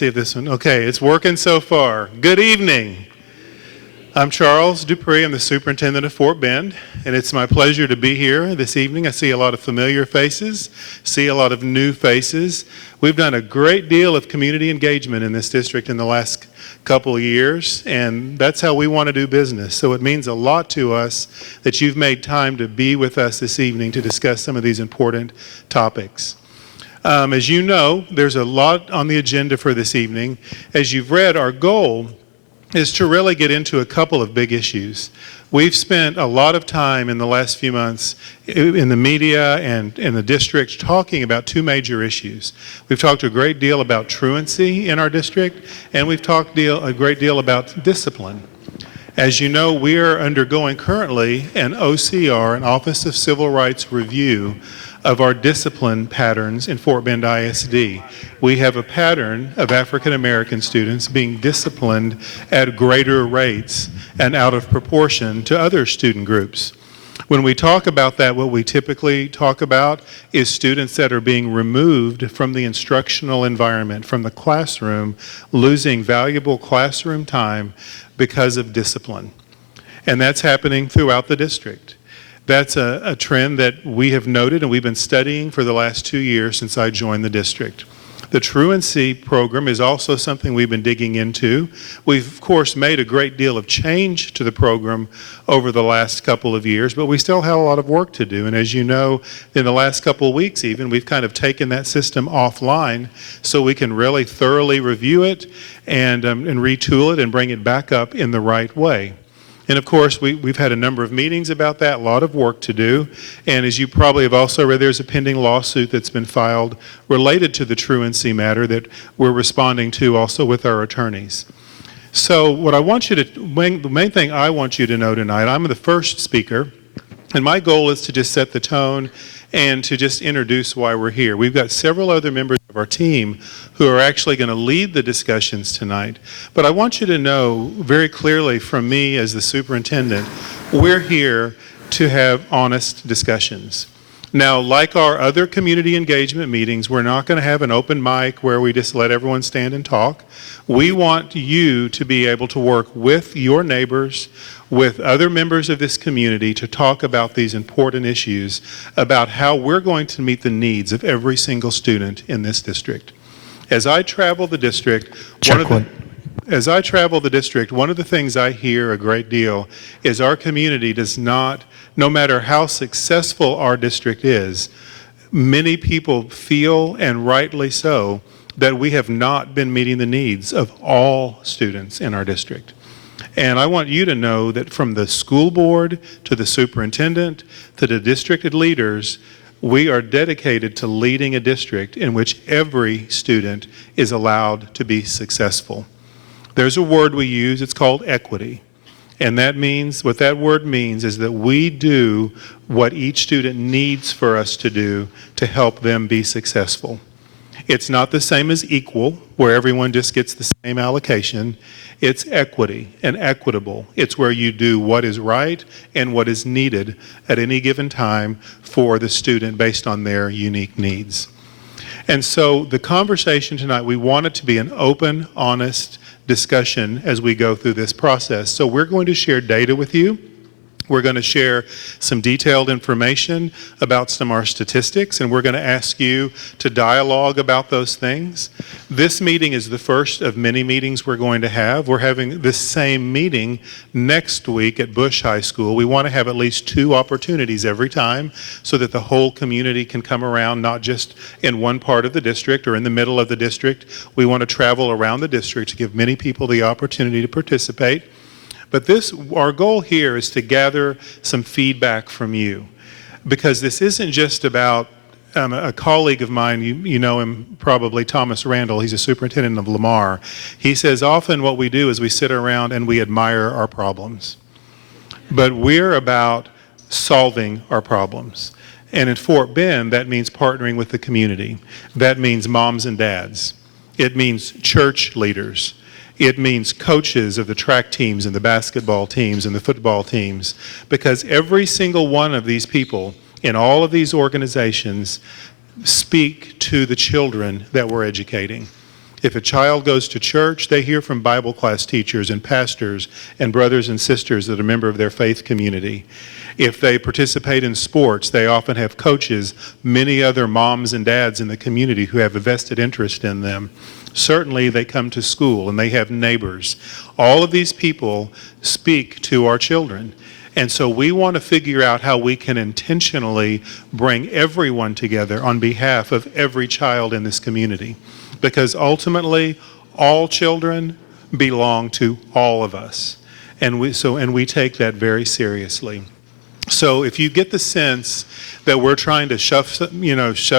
see if this one, okay, it's working so far. Good evening. I'm Charles Dupree. I'm the superintendent of Fort Bend, and it's my pleasure to be here this evening. I see a lot of familiar faces, see a lot of new faces. We've done a great deal of community engagement in this district in the last couple of years, and that's how we want to do business. So it means a lot to us that you've made time to be with us this evening to discuss some of these important topics. As you know, there's a lot on the agenda for this evening. As you've read, our goal is to really get into a couple of big issues. We've spent a lot of time in the last few months in the media and in the district talking about two major issues. We've talked a great deal about truancy in our district, and we've talked a great deal about discipline. As you know, we are undergoing currently an OCR, an Office of Civil Rights review of our discipline patterns in Fort Bend ISD. We have a pattern of African American students being disciplined at greater rates and out of proportion to other student groups. When we talk about that, what we typically talk about is students that are being removed from the instructional environment, from the classroom, losing valuable classroom time because of discipline. And that's happening throughout the district. That's a trend that we have noted and we've been studying for the last 2 years since I joined the district. The Truancy program is also something we've been digging into. We've, of course, made a great deal of change to the program over the last couple of years, but we still have a lot of work to do. And as you know, in the last couple of weeks even, we've kind of taken that system offline so we can really thoroughly review it and retool it and bring it back up in the right way. And of course, we've had a number of meetings about that, a lot of work to do. And as you probably have also read, there's a pending lawsuit that's been filed related to the truancy matter that we're responding to also with our attorneys. So what I want you to, the main thing I want you to know tonight, I'm the first speaker, and my goal is to just set the tone and to just introduce why we're here. We've got several other members of our team who are actually going to lead the discussions tonight. But I want you to know very clearly from me as the superintendent, we're here to have honest discussions. Now, like our other community engagement meetings, we're not going to have an open mic where we just let everyone stand and talk. We want you to be able to work with your neighbors, with other members of this community to talk about these important issues, about how we're going to meet the needs of every single student in this district. As I travel the district, one of the things I hear a great deal is our community does not, no matter how successful our district is, many people feel, and rightly so, that we have not been meeting the needs of all students in our district. And I want you to know that from the school board to the superintendent to the district leaders, we are dedicated to leading a district in which every student is allowed to be successful. There's a word we use, it's called equity. And that means, what that word means is that we do what each student needs for us to do to help them be successful. It's not the same as equal, where everyone just gets the same allocation. It's equity and equitable. It's where you do what is right and what is needed at any given time for the student based on their unique needs. And so the conversation tonight, we want it to be an open, honest discussion as we go through this process. So we're going to share data with you. We're going to share some detailed information about some of our statistics, and we're going to ask you to dialogue about those things. This meeting is the first of many meetings we're going to have. We're having this same meeting next week at Bush High School. We want to have at least 2 opportunities every time so that the whole community can come around, not just in one part of the district or in the middle of the district. We want to travel around the district to give many people the opportunity to participate. But our goal here is to gather some feedback from you, because this isn't just about a colleague of mine, you know him probably, Thomas Randall. He's a superintendent of Lamar. He says often what we do is we sit around and we admire our problems. But we're about solving our problems. And in Fort Bend, that means partnering with the community. That means moms and dads. It means church leaders. It means coaches of the track teams and the basketball teams and the football teams, because every single one of these people in all of these organizations speak to the children that we're educating. If a child goes to church, they hear from Bible class teachers and pastors and brothers and sisters that are a member of their faith community. If they participate in sports, they often have coaches, many other moms and dads in the community who have a vested interest in them. Certainly, they come to school and they have neighbors. All of these people speak to our children. And so we want to figure out how we can intentionally bring everyone together on behalf of every child in this community. Because ultimately, all children belong to all of us. And we take that very seriously. So if you get the sense that we're trying to shove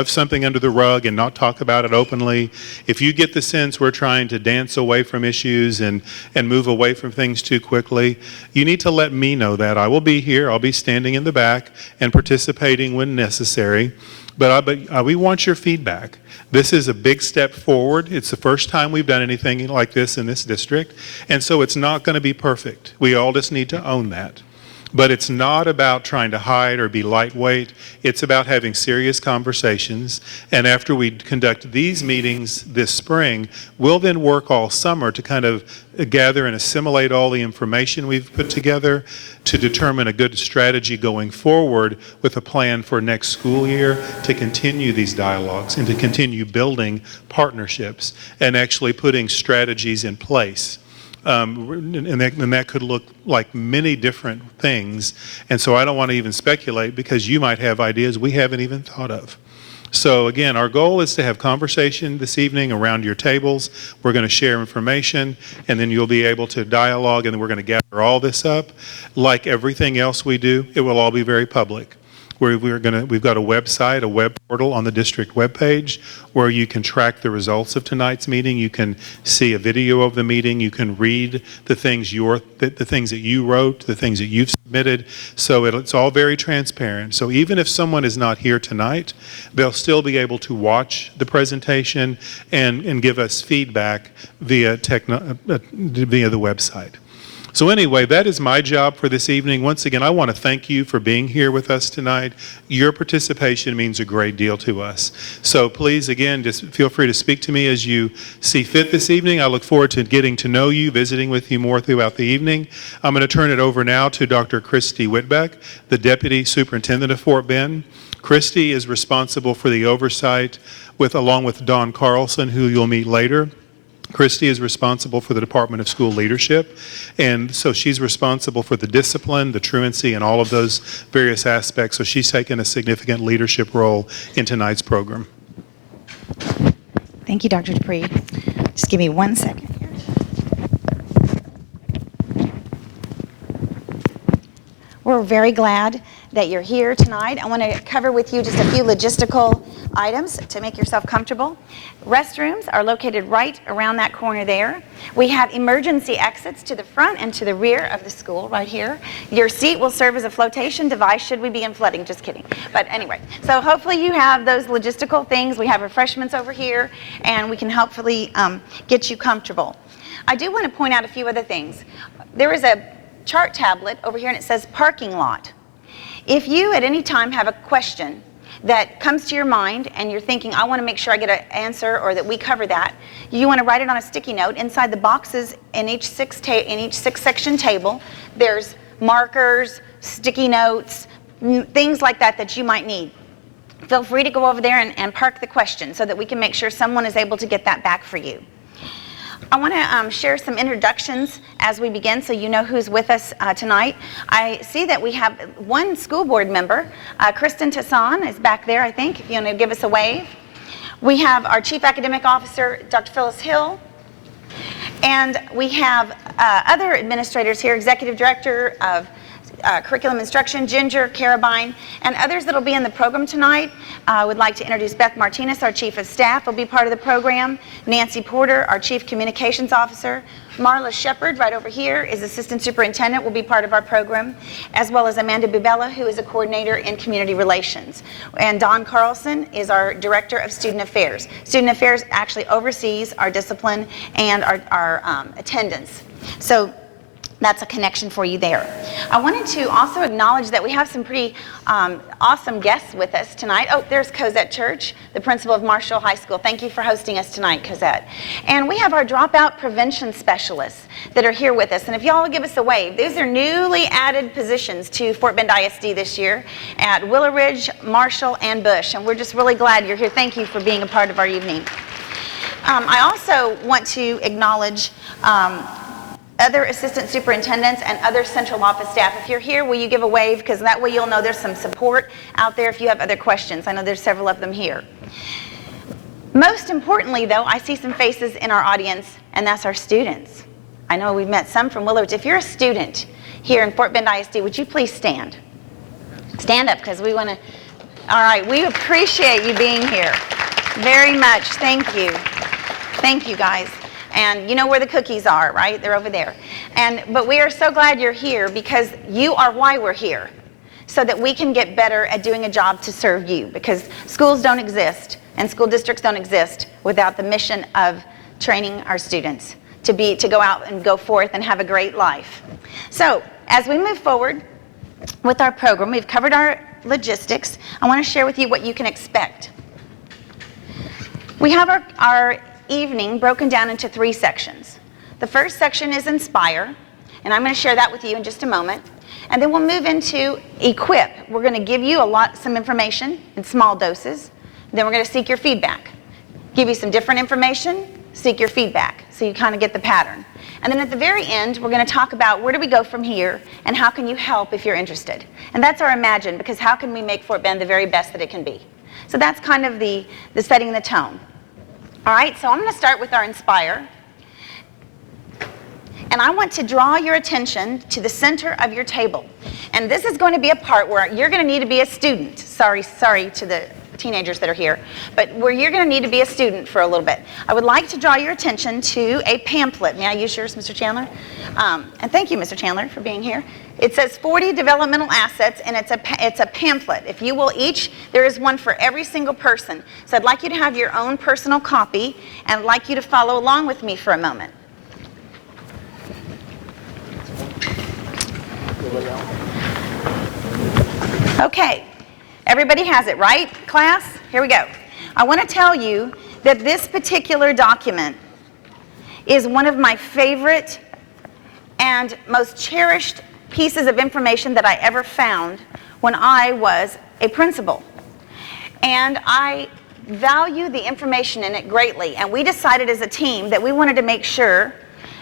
something under the rug and not talk about it openly, if you get the sense we're trying to dance away from issues and move away from things too quickly, you need to let me know that. I will be here. I'll be standing in the back and participating when necessary. But we want your feedback. This is a big step forward. It's the first time we've done anything like this in this district. And so it's not going to be perfect. We all just need to own that. But it's not about trying to hide or be lightweight. It's about having serious conversations. And after we conduct these meetings this spring, we'll then work all summer to kind of gather and assimilate all the information we've put together to determine a good strategy going forward with a plan for next school year to continue these dialogues and to continue building partnerships and actually putting strategies in place. And that could look like many different things. And so I don't want to even speculate because you might have ideas we haven't even thought of. So again, our goal is to have conversation this evening around your tables. We're going to share information, and then you'll be able to dialogue, and then we're going to gather all this up. Like everything else we do, it will all be very public. We've got a website, a web portal on the district webpage where you can track the results of tonight's meeting. You can see a video of the meeting. You can read the things that you wrote, the things that you've submitted. So it's all very transparent. So even if someone is not here tonight, they'll still be able to watch the presentation and give us feedback via the website. So anyway, that is my job for this evening. Once again, I want to thank you for being here with us tonight. Your participation means a great deal to us. So please, again, just feel free to speak to me as you see fit this evening. I look forward to getting to know you, visiting with you more throughout the evening. I'm going to turn it over now to Dr. Christy Whitbeck, the Deputy Superintendent of Fort Bend. Christy is responsible for the oversight along with Don Carlson, who you'll meet later. Christy is responsible for the Department of School Leadership, and so she's responsible for the discipline, the truancy, and all of those various aspects. So she's taken a significant leadership role in tonight's program. Thank you, Dr. Dupree. Just give me 1 second here. We're very glad that you're here tonight. I want to cover with you just a few logistical items to make yourself comfortable. Restrooms are located right around that corner there. We have emergency exits to the front and to the rear of the school right here. Your seat will serve as a flotation device should we be in flooding. Just kidding. But anyway, so hopefully you have those logistical things. We have refreshments over here, and we can hopefully get you comfortable. I do want to point out a few other things. There is a chart tablet over here, and it says parking lot. If you at any time have a question that comes to your mind and you're thinking, I want to make sure I get an answer or that we cover that, you want to write it on a sticky note. Inside the boxes in each six-section table, there's markers, sticky notes, things like that you might need. Feel free to go over there and park the question so that we can make sure someone is able to get that back for you. I want to share some introductions as we begin so you know who's with us tonight. I see that we have one school board member. Kristen Tassan is back there, I think, if you want to give us a wave. We have our Chief Academic Officer, Dr. Phyllis Hill. And we have other administrators here, Executive Director of Curriculum Instruction, Ginger Carabine, and others that will be in the program tonight. I would like to introduce Beth Martinez, our Chief of Staff, will be part of the program. Nancy Porter, our Chief Communications Officer. Marla Shepard, right over here, is Assistant Superintendent, will be part of our program, as well as Amanda Bubella, who is a Coordinator in Community Relations. And Don Carlson is our Director of Student Affairs. Student Affairs actually oversees our discipline and our attendance. So That's a connection for you there. I wanted to also acknowledge that we have some pretty awesome guests with us tonight. Oh, there's Cosette Church, the principal of Marshall High School. Thank you for hosting us tonight, Cosette. And we have our dropout prevention specialists that are here with us. And if y'all will give us a wave, these are newly added positions to Fort Bend ISD this year at Willow Ridge, Marshall, and Bush. And we're just really glad you're here. Thank you for being a part of our evening. I also want to acknowledge other assistant superintendents and other central office staff. If you're here, will you give a wave? Because that way you'll know there's some support out there if you have other questions. I know there's several of them here. Most importantly, though, I see some faces in our audience, and that's our students. I know we've met some from Willow Ridge. If you're a student here in Fort Bend ISD, would you please stand? Stand up, because we want to... All right, we appreciate you being here very much. Thank you. Thank you, guys. And you know where the cookies are, right? They're over there. But we are so glad you're here because you are why we're here, so that we can get better at doing a job to serve you, because schools don't exist and school districts don't exist without the mission of training our students to go out and go forth and have a great life. So as we move forward with our program, we've covered our logistics. I want to share with you what you can expect. We have our evening broken down into 3 sections. The first section is Inspire, and I'm going to share that with you in just a moment. And then we'll move into Equip. We're going to give you some information in small doses. Then we're going to seek your feedback. Give you some different information, seek your feedback, so you kind of get the pattern. And then at the very end, we're going to talk about where do we go from here and how can you help if you're interested. And that's our Imagine, because how can we make Fort Bend the very best that it can be? So that's kind of the setting the tone. All right, so I'm going to start with our Inspire. And I want to draw your attention to the center of your table. And this is going to be a part where you're going to need to be a student. Sorry to the teenagers that are here, but where you're going to need to be a student for a little bit. I would like to draw your attention to a pamphlet. May I use yours, Mr. Chandler? And thank you, Mr. Chandler, for being here. It says 40 Developmental Assets, and it's a pamphlet. If you will there is one for every single person. So I'd like you to have your own personal copy, and I'd like you to follow along with me for a moment. Okay, everybody has it, right, class? Here we go. I want to tell you that this particular document is one of my favorite and most cherished pieces of information that I ever found when I was a principal. And I value the information in it greatly. And we decided as a team that we wanted to make sure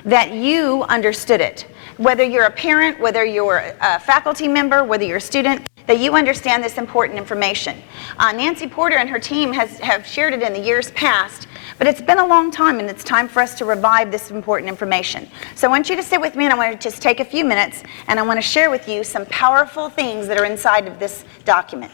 that you understood it. Whether you're a parent, whether you're a faculty member, whether you're a student, that you understand this important information. Nancy Porter and her team have shared it in the years past, but it's been a long time, and it's time for us to revive this important information. So I want you to sit with me, and I want to just take a few minutes, and I want to share with you some powerful things that are inside of this document.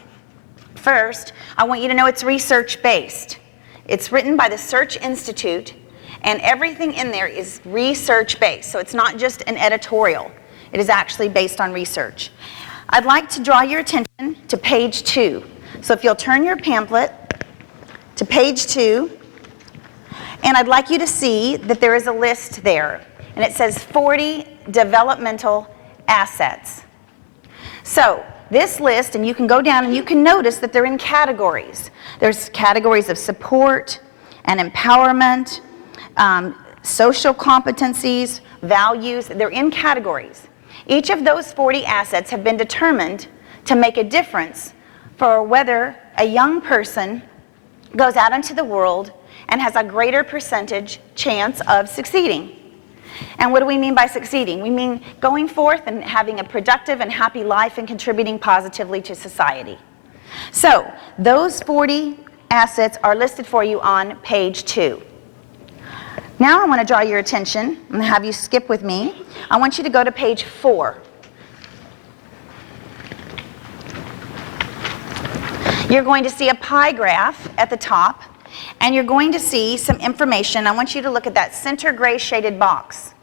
First, I want you to know it's research-based. It's written by the Search Institute, and everything in there is research-based, so it's not just an editorial. It is actually based on research. I'd like to draw your attention to page 2. So if you'll turn your pamphlet to page 2, and I'd like you to see that there is a list there, and it says 40 Developmental Assets. So this list, and you can go down and you can notice that they're in categories. There's categories of support and empowerment, social competencies, values. They're in categories. Each of those 40 assets have been determined to make a difference for whether a young person goes out into the world and has a greater percentage chance of succeeding. And what do we mean by succeeding? We mean going forth and having a productive and happy life and contributing positively to society. So those 40 assets are listed for you on page 2. Now I want to draw your attention and have you skip with me. I want you to go to page 4. You're going to see a pie graph at the top, and you're going to see some information. I want you to look at that center gray shaded box.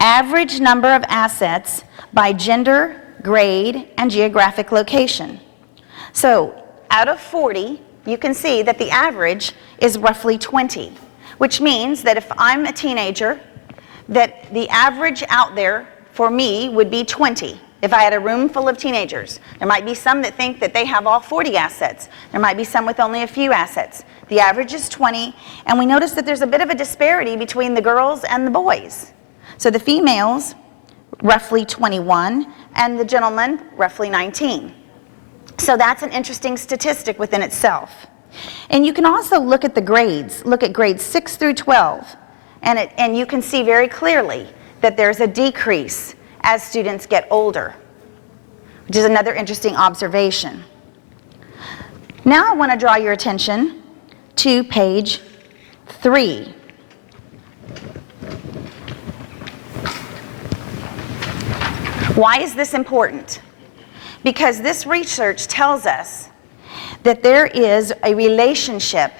Average number of assets by gender, grade, and geographic location. So out of 40, you can see that the average is roughly 20. Which means that if I'm a teenager, that the average out there for me would be 20. If I had a room full of teenagers, there might be some that think that they have all 40 assets. There might be some with only a few assets. The average is 20, and we notice that there's a bit of a disparity between the girls and the boys. So the females, roughly 21, and the gentlemen, roughly 19. So that's an interesting statistic within itself. And you can also look at the grades. Look at grades 6 through 12, and you can see very clearly that there's a decrease as students get older, which is another interesting observation. Now I want to draw your attention to page 3. Why is this important? Because this research tells us that there is a relationship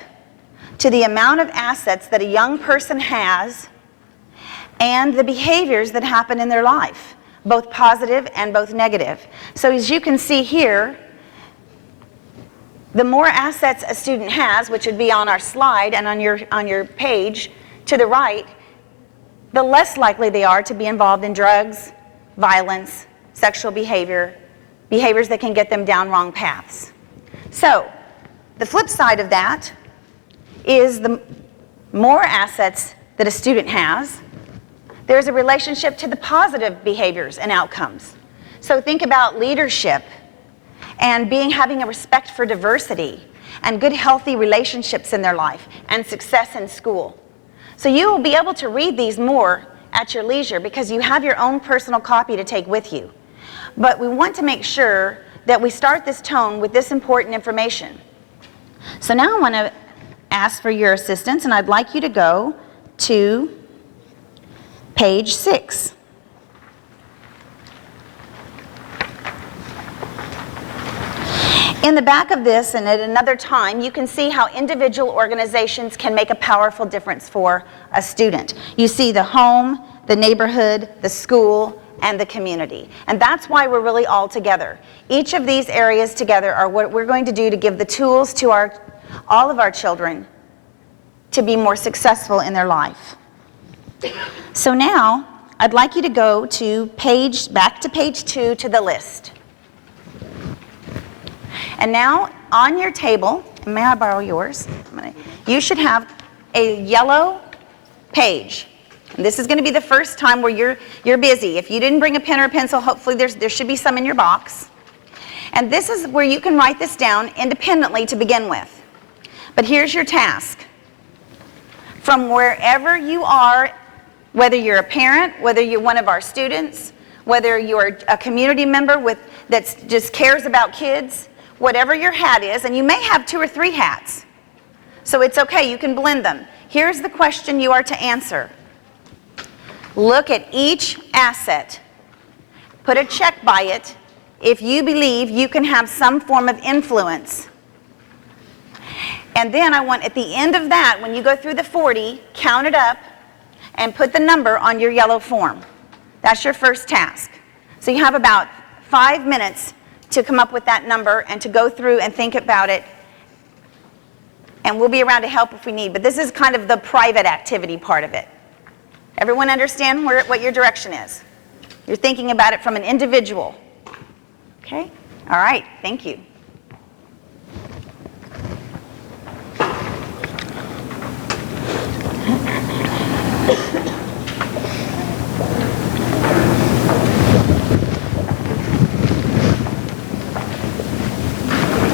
to the amount of assets that a young person has and the behaviors that happen in their life, both positive and both negative. So as you can see here, the more assets a student has, which would be on our slide and on your page to the right, the less likely they are to be involved in drugs, violence, sexual behavior, behaviors that can get them down wrong paths. So the flip side of that is the more assets that a student has, there's a relationship to the positive behaviors and outcomes. So think about leadership and having a respect for diversity and good healthy relationships in their life and success in school. So you will be able to read these more at your leisure because you have your own personal copy to take with you. But we want to make sure that we start this tone with this important information. So now I want to ask for your assistance, and I'd like you to go to page 6. In the back of this, and at another time, you can see how individual organizations can make a powerful difference for a student. You see the home, the neighborhood, the school, and the community. And that's why we're really all together. Each of these areas together are what we're going to do to give the tools to all of our children to be more successful in their life. So now, I'd like you to go to back to page 2 to the list. And now, on your table, and may I borrow yours? You should have a yellow page. And this is going to be the first time where you're busy. If you didn't bring a pen or a pencil, hopefully there should be some in your box. And this is where you can write this down independently to begin with. But here's your task. From wherever you are, whether you're a parent, whether you're one of our students, whether you're a community member that just cares about kids, whatever your hat is, and you may have 2 or 3 hats. So it's okay, you can blend them. Here's the question you are to answer. Look at each asset. Put a check by it if you believe you can have some form of influence. And then I want at the end of that, when you go through the 40, count it up and put the number on your yellow form. That's your first task. So you have about 5 minutes to come up with that number and to go through and think about it. And we'll be around to help if we need. But this is kind of the private activity part of it. Everyone understand what your direction is? You're thinking about it from an individual. Okay? All right. Thank you.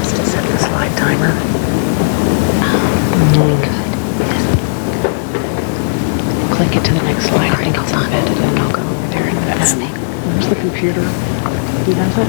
Still set the slide timer. Click it to the next slide. I think it's embedded, and I'll go over there and where's the computer? He has it?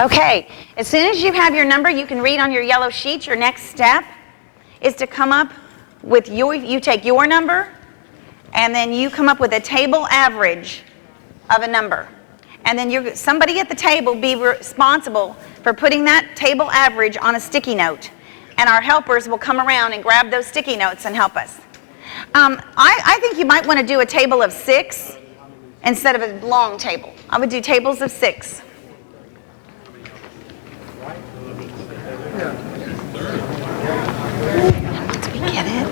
Okay, as soon as you have your number, you can read on your yellow sheet. Your next step is to come up with you take your number, and then you come up with a table average of a number. And then somebody at the table be responsible for putting that table average on a sticky note. And our helpers will come around and grab those sticky notes and help us. I think you might want to do a table of 6 instead of a long table. I would do tables of 6. Once we get it,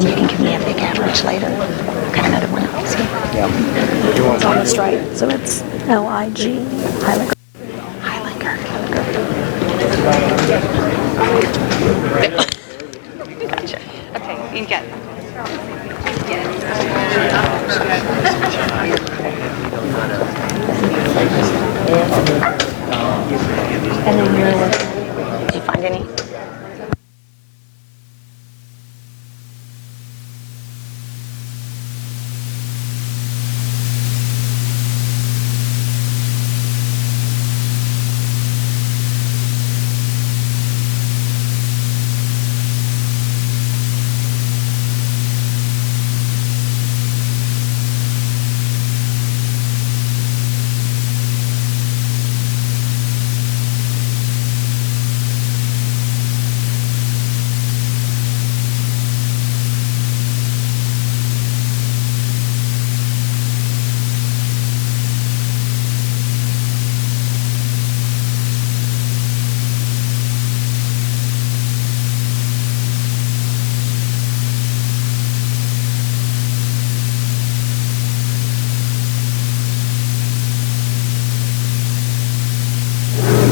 you can give me a big average later. Got another one else here. Yeah. It's almost right. So it's L-I-G, Highlinger. Highlinger. Gotcha. Okay, you get it. And then you're looking. Did you find any?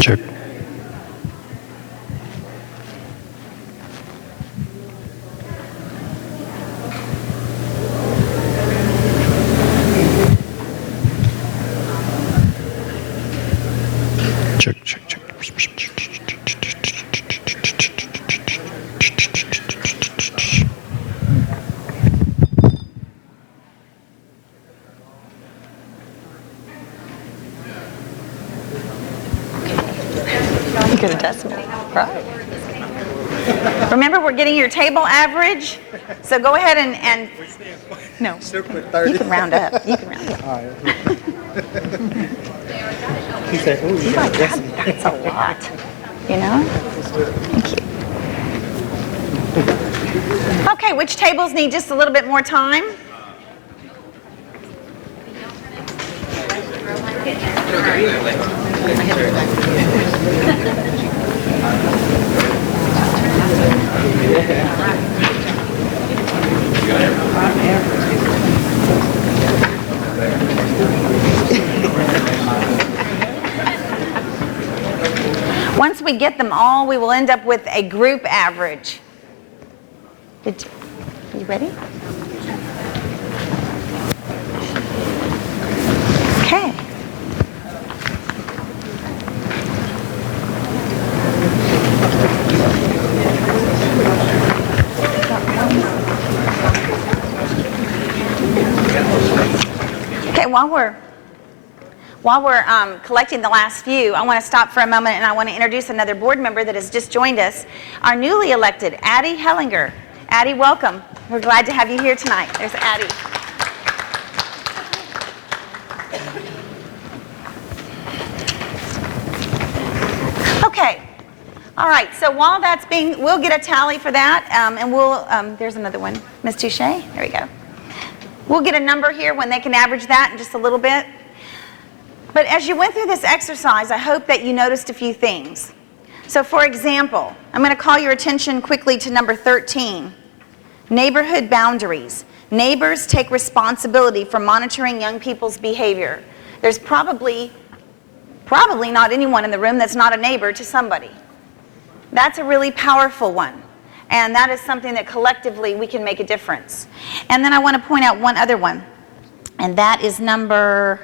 Check. Check, check, check. Get a decimal, right? Remember, we're getting your table average, so go ahead and no, you can round up. You can round up. He said, ooh, you got this. That's a lot, you know? Thank you. Okay, which tables need just a little bit more time? Once we get them all, we will end up with a group average. Are you ready? Okay. Okay, while we're collecting the last few, I want to stop for a moment and I want to introduce another board member that has just joined us, our newly elected Addie Hellinger. Addie, welcome. We're glad to have you here tonight. There's Addie. Okay. All right. So while that's we'll get a tally for that, and we'll. There's another one, Ms. Touche. There we go. We'll get a number here when they can average that in just a little bit. But as you went through this exercise, I hope that you noticed a few things. So for example, I'm going to call your attention quickly to number 13, neighborhood boundaries. Neighbors take responsibility for monitoring young people's behavior. There's probably not anyone in the room that's not a neighbor to somebody. That's a really powerful one. And that is something that collectively we can make a difference. And then I want to point out one other one, and that is number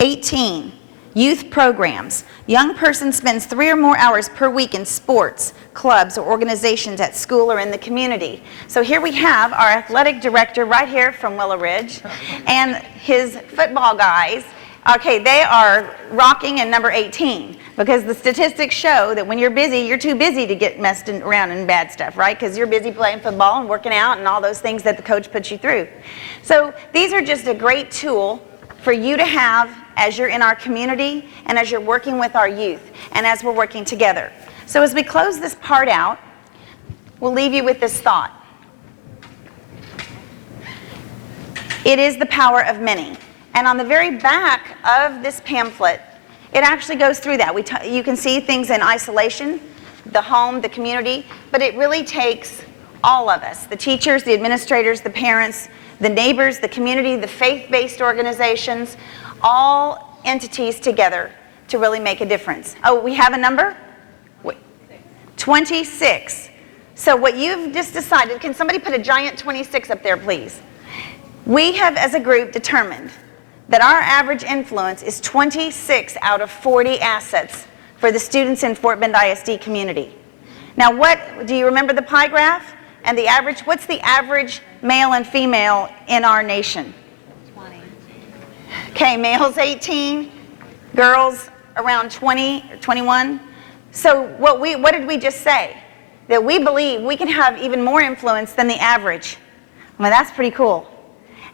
18, youth programs. Young person spends 3 or more hours per week in sports, clubs, or organizations at school or in the community. So here we have our athletic director right here from Willow Ridge and his football guys. Okay, they are rocking in number 18 because the statistics show that when you're busy, you're too busy to get messed around in bad stuff, right? Because you're busy playing football and working out and all those things that the coach puts you through. So these are just a great tool for you to have as you're in our community and as you're working with our youth and as we're working together. So as we close this part out, we'll leave you with this thought. It is the power of many. And on the very back of this pamphlet, it actually goes through that. You can see things in isolation, the home, the community, but it really takes all of us, the teachers, the administrators, the parents, the neighbors, the community, the faith-based organizations, all entities together to really make a difference. Oh, we have a number? 26. So what you've just decided, can somebody put a giant 26 up there, please? We have, as a group, determined that our average influence is 26 out of 40 assets for the students in Fort Bend ISD community. Now, do you remember the pie graph? And the average, what's the average male and female in our nation? 20. Okay, males 18, girls around 20 or 21. So what did we just say? That we believe we can have even more influence than the average. Well, that's pretty cool.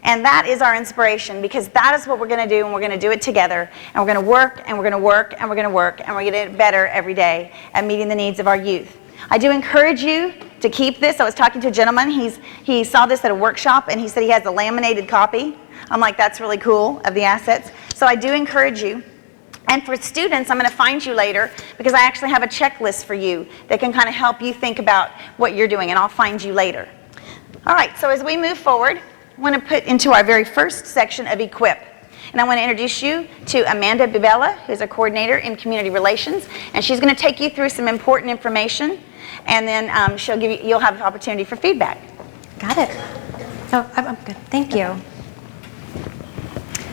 And that is our inspiration, because that is what we're going to do, and we're going to do it together. And we're going to work, and we're going to work, and we're going to work, and we're going to get better every day at meeting the needs of our youth. I do encourage you to keep this. I was talking to a gentleman. He saw this at a workshop, and he said he has a laminated copy. I'm like, that's really cool, of the assets. So I do encourage you. And for students, I'm going to find you later, because I actually have a checklist for you that can kind of help you think about what you're doing, and I'll find you later. All right, so as we move forward, I want to put into our very first section of Equip. And I want to introduce you to Amanda Bibella, who's a coordinator in community relations, and she's going to take you through some important information, and then you'll have an opportunity for feedback. Got it. Oh, I'm good. Thank you.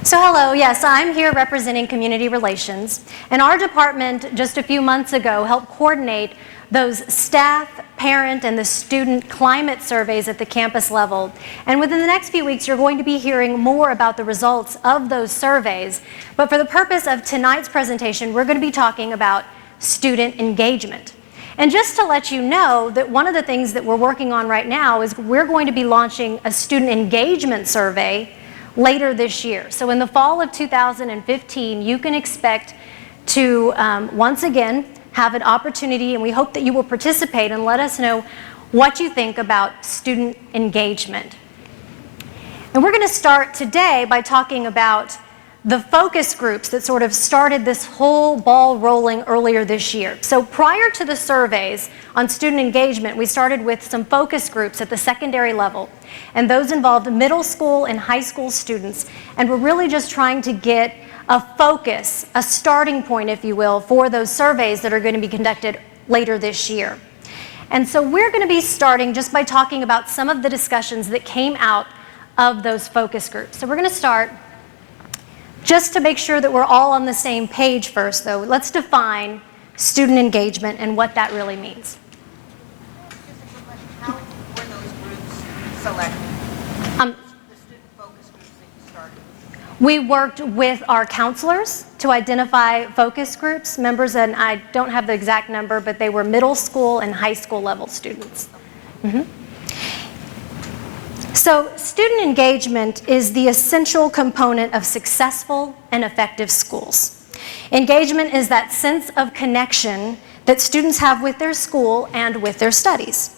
So hello, yes, I'm here representing community relations, and our department just a few months ago helped coordinate those staff, parent, and the student climate surveys at the campus level. And within the next few weeks, you're going to be hearing more about the results of those surveys. But for the purpose of tonight's presentation, we're going to be talking about student engagement. And just to let you know that one of the things that we're working on right now is we're going to be launching a student engagement survey later this year. So in the fall of 2015, you can expect to, once again, have an opportunity, and we hope that you will participate and let us know what you think about student engagement. And we're going to start today by talking about the focus groups that sort of started this whole ball rolling earlier this year. So prior to the surveys on student engagement, we started with some focus groups at the secondary level, and those involved middle school and high school students, and we're really just trying to get a focus, a starting point, if you will, for those surveys that are going to be conducted later this year. And so we're going to be starting just by talking about some of the discussions that came out of those focus groups. So we're going to start, just to make sure that we're all on the same page first, though, let's define student engagement and what that really means. How were those groups selected? Um, We worked with our counselors to identify focus groups, members, and I don't have the exact number, but they were middle school and high school level students. So student engagement is the essential component of successful and effective schools. Engagement is that sense of connection that students have with their school and with their studies.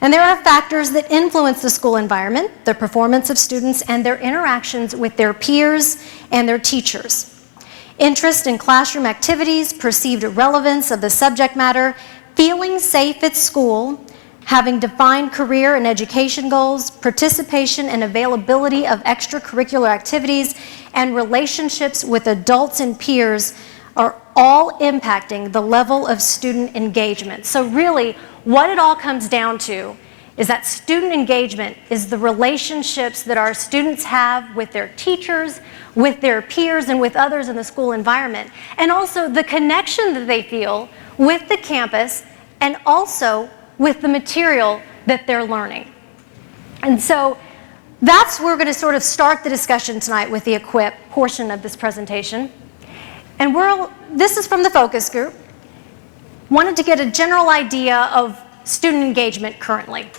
And there are factors that influence the school environment, the performance of students, and their interactions with their peers and their teachers. Interest in classroom activities, perceived relevance of the subject matter, feeling safe at school, having defined career and education goals, participation and availability of extracurricular activities, and relationships with adults and peers are all impacting the level of student engagement. So really, what it all comes down to is that student engagement is the relationships that our students have with their teachers, with their peers, and with others in the school environment, and also the connection that they feel with the campus and also with the material that they're learning. And so that's where we're going to sort of start the discussion tonight with the equip portion of this presentation. And this is from the focus group. Wanted to get a general idea of student engagement currently.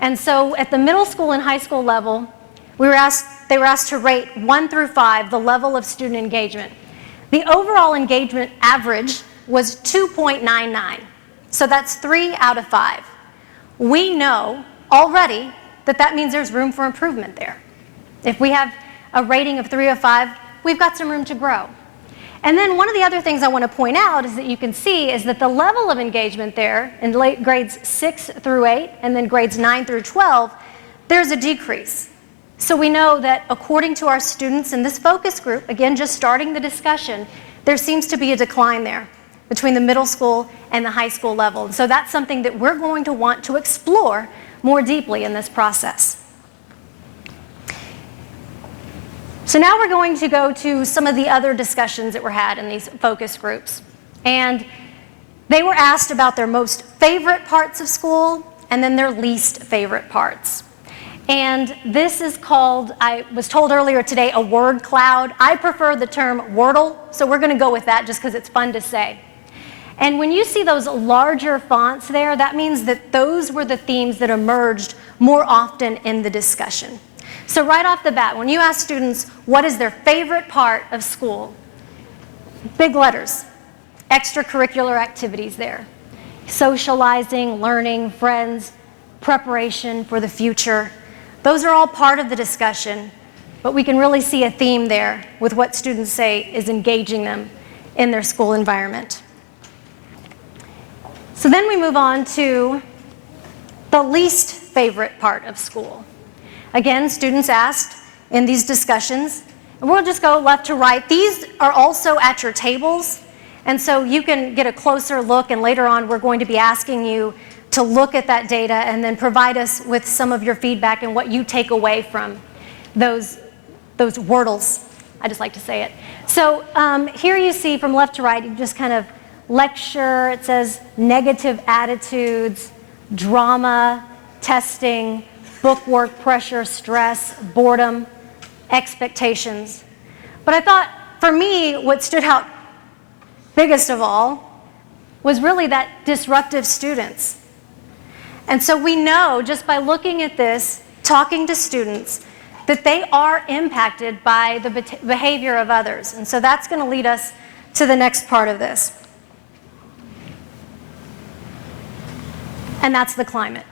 And so at the middle school and high school level, they were asked to rate 1 through 5 the level of student engagement. The overall engagement average was 2.99. So that's 3 out of 5. We know already that that means there's room for improvement there. If we have a rating of 3 of 5, we've got some room to grow. And then one of the other things I want to point out is that you can see is that the level of engagement there in grades 6 through 8 and then grades 9 through 12, there's a decrease. So we know that according to our students in this focus group, again, just starting the discussion, there seems to be a decline there between the middle school and the high school level. And so that's something that we're going to want to explore more deeply in this process. So now we're going to go to some of the other discussions that were had in these focus groups. And they were asked about their most favorite parts of school and then their least favorite parts. And this is called, I was told earlier today, a word cloud. I prefer the term Wordle, so we're going to go with that just because it's fun to say. And when you see those larger fonts there, that means that those were the themes that emerged more often in the discussion. So right off the bat, when you ask students what is their favorite part of school, big letters, extracurricular activities there, socializing, learning, friends, preparation for the future. Those are all part of the discussion, but we can really see a theme there with what students say is engaging them in their school environment. So then we move on to the least favorite part of school. Again, students asked in these discussions, and we'll just go left to right. These are also at your tables, and so you can get a closer look, and later on we're going to be asking you to look at that data and then provide us with some of your feedback and what you take away from those wordles. I just like to say it. So here you see from left to right, you just kind of lecture, it says negative attitudes, drama, testing, bookwork, pressure, stress, boredom, expectations. But I thought, for me, what stood out biggest of all was really that disruptive students. And so we know, just by looking at this, talking to students, that they are impacted by the behavior of others. And so that's going to lead us to the next part of this. And that's the climate.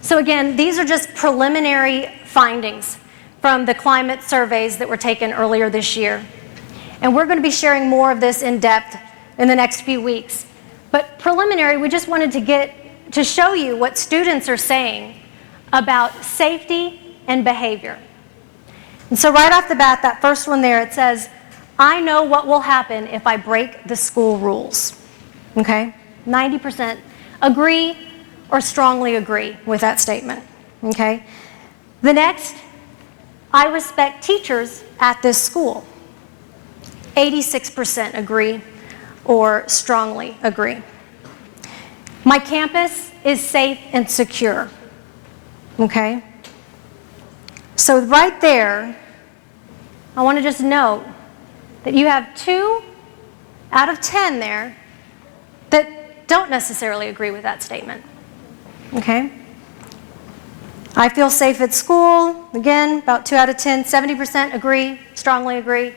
So again, these are just preliminary findings from the climate surveys that were taken earlier this year. And we're going to be sharing more of this in depth in the next few weeks. But preliminary, we just wanted to show you what students are saying about safety and behavior. And so right off the bat, that first one there, it says, I know what will happen if I break the school rules. Okay? 90% agree or strongly agree with that statement. Okay? The next, I respect teachers at this school. 86% agree or strongly agree. My campus is safe and secure. Okay? So right there, I want to just note that you have 2 out of 10 there that don't necessarily agree with that statement. Okay? I feel safe at school, again, about 2 out of 10. 70% agree, strongly agree.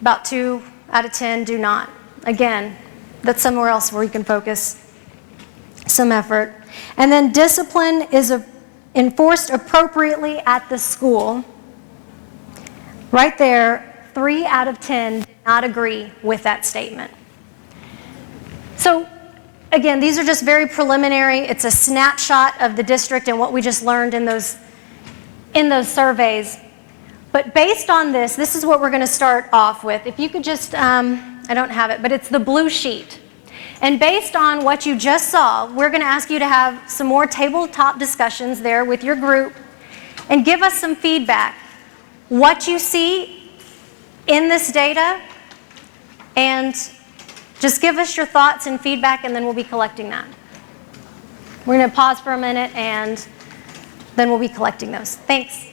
About 2 out of 10 do not. Again, that's somewhere else where you can focus some effort. And then discipline is enforced appropriately at the school. Right there, 3 out of 10 did not agree with that statement. So again, these are just very preliminary. It's a snapshot of the district and what we just learned in those surveys. But based on this is what we're going to start off with. If you could just, I don't have it, but it's the blue sheet. And based on what you just saw, we're going to ask you to have some more tabletop discussions there with your group and give us some feedback. What you see in this data, and just give us your thoughts and feedback, and then we'll be collecting that. We're going to pause for a minute, and then we'll be collecting those. Thanks.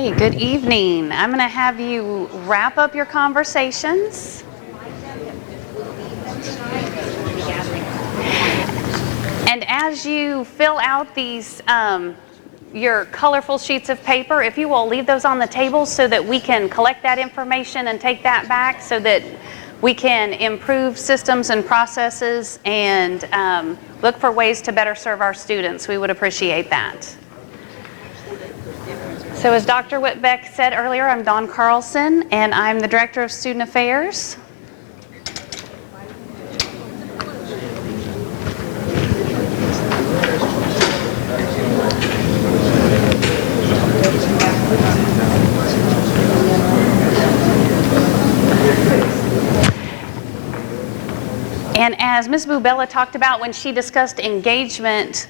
Okay, good evening. I'm going to have you wrap up your conversations. And as you fill out these, your colorful sheets of paper, if you will leave those on the table so that we can collect that information and take that back so that we can improve systems and processes and look for ways to better serve our students. We would appreciate that. So as Dr. Whitbeck said earlier, I'm Dawn Carlson, and I'm the Director of Student Affairs. And as Ms. Bubella talked about when she discussed engagement,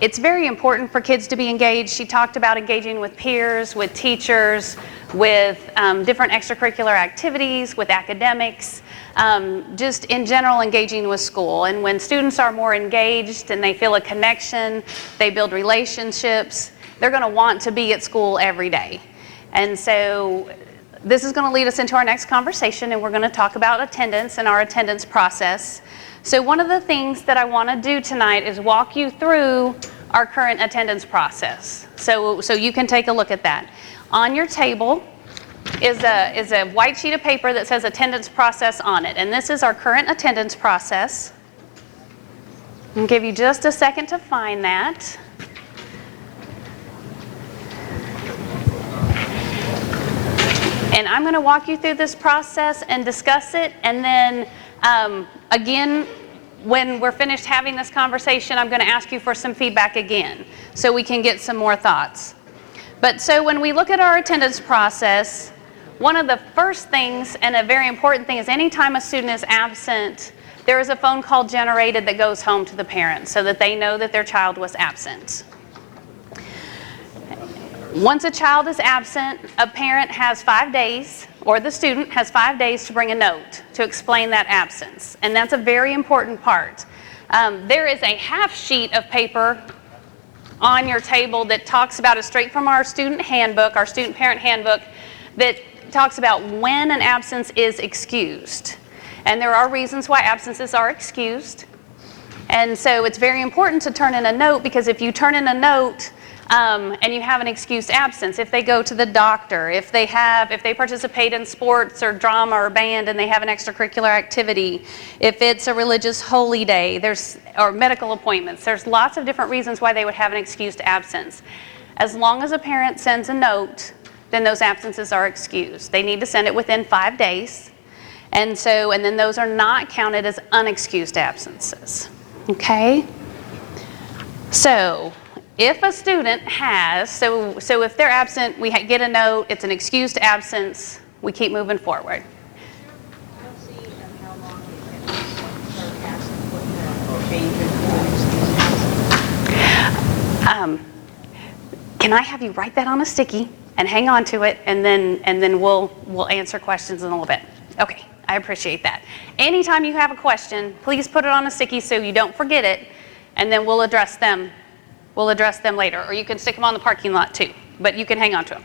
it's very important for kids to be engaged. She talked about engaging with peers, with teachers, with different extracurricular activities, with academics, just in general engaging with school. And when students are more engaged and they feel a connection, they build relationships, they're going to want to be at school every day. And so this is going to lead us into our next conversation, and we're going to talk about attendance and our attendance process. So one of the things that I want to do tonight is walk you through our current attendance process. So you can take a look at that. On your table is a white sheet of paper that says attendance process on it, and this is our current attendance process. I'll give you just a second to find that. And I'm going to walk you through this process and discuss it, and then again, when we're finished having this conversation, I'm going to ask you for some feedback again so we can get some more thoughts. But so when we look at our attendance process, one of the first things and a very important thing is anytime a student is absent, there is a phone call generated that goes home to the parents so that they know that their child was absent. Once a child is absent, a parent has 5 days, or the student has 5 days to bring a note to explain that absence. And that's a very important part. There is a half sheet of paper on your table that talks about it straight from our student handbook, our student parent handbook, that talks about when an absence is excused. And there are reasons why absences are excused. And so it's very important to turn in a note, because if you turn in a note and you have an excused absence, if they go to the doctor, if they participate in sports or drama or band and they have an extracurricular activity, if it's a religious holy day, or medical appointments, there's lots of different reasons why they would have an excused absence. As long as a parent sends a note, then those absences are excused. They need to send it within 5 days. And then those are not counted as unexcused absences. Okay? So if a student has, so if they're absent, we get a note, it's an excused absence, we keep moving forward. Can I have you write that on a sticky and hang on to it, and then we'll answer questions in a little bit. Okay, I appreciate that. Anytime you have a question, please put it on a sticky so you don't forget it, and then we'll address them. We'll address them later, or you can stick them on the parking lot too, but you can hang on to them.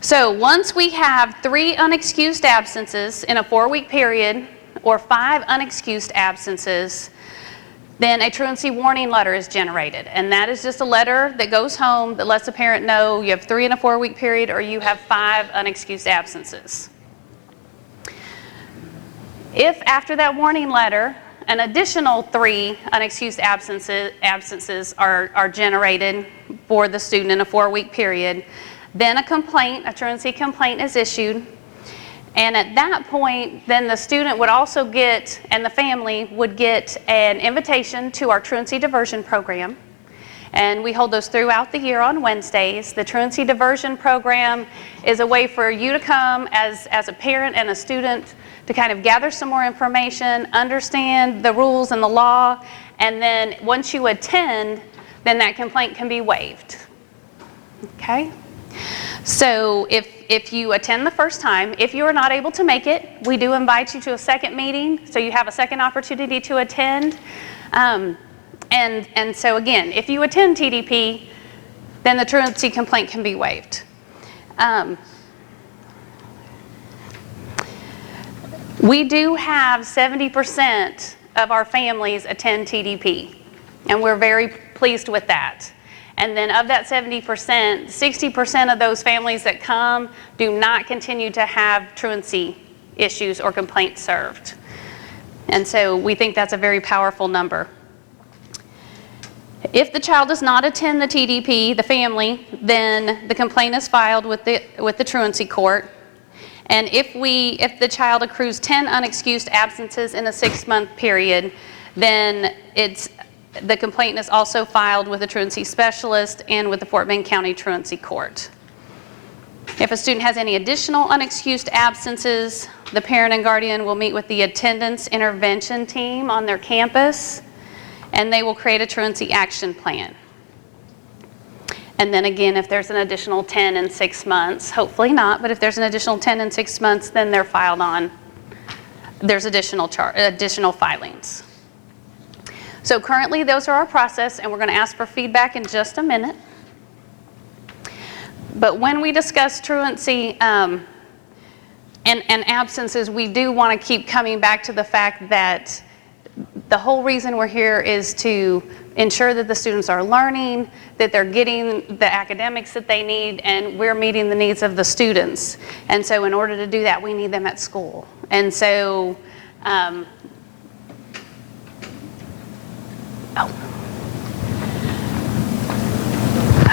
So once we have 3 unexcused absences in a 4-week period, or 5 unexcused absences, then a truancy warning letter is generated. And that is just a letter that goes home that lets the parent know you have 3 in a 4-week period, or you have 5 unexcused absences. If after that warning letter, an additional 3 unexcused absences are generated for the student in a 4-week period, then a truancy complaint is issued. And at that point, then the student would also get, and the family would get, an invitation to our truancy diversion program. And we hold those throughout the year on Wednesdays. The truancy diversion program is a way for you to come as a parent and a student to kind of gather some more information, understand the rules and the law, and then once you attend, then that complaint can be waived. Okay? So if you attend the first time, if you are not able to make it, we do invite you to a second meeting, so you have a second opportunity to attend. And so again, if you attend TDP, then the truancy complaint can be waived. We do have 70% of our families attend TDP, and we're very pleased with that. And then of that 70%, 60% of those families that come do not continue to have truancy issues or complaints served. And so we think that's a very powerful number. If the child does not attend the TDP, the family, then the complaint is filed with the truancy court. And if the child accrues 10 unexcused absences in a 6-month period, then the complaint is also filed with the truancy specialist and with the Fort Bend County Truancy Court. If a student has any additional unexcused absences, the parent and guardian will meet with the attendance intervention team on their campus, and they will create a truancy action plan. And then again, if there's an additional 10 in 6 months, hopefully not, but if there's an additional 10 in 6 months, then they're filed on, there's additional filings. So currently, those are our process, and we're going to ask for feedback in just a minute. But when we discuss truancy and absences, we do want to keep coming back to the fact that the whole reason we're here is to ensure that the students are learning, that they're getting the academics that they need, and we're meeting the needs of the students. And so in order to do that, we need them at school. And so,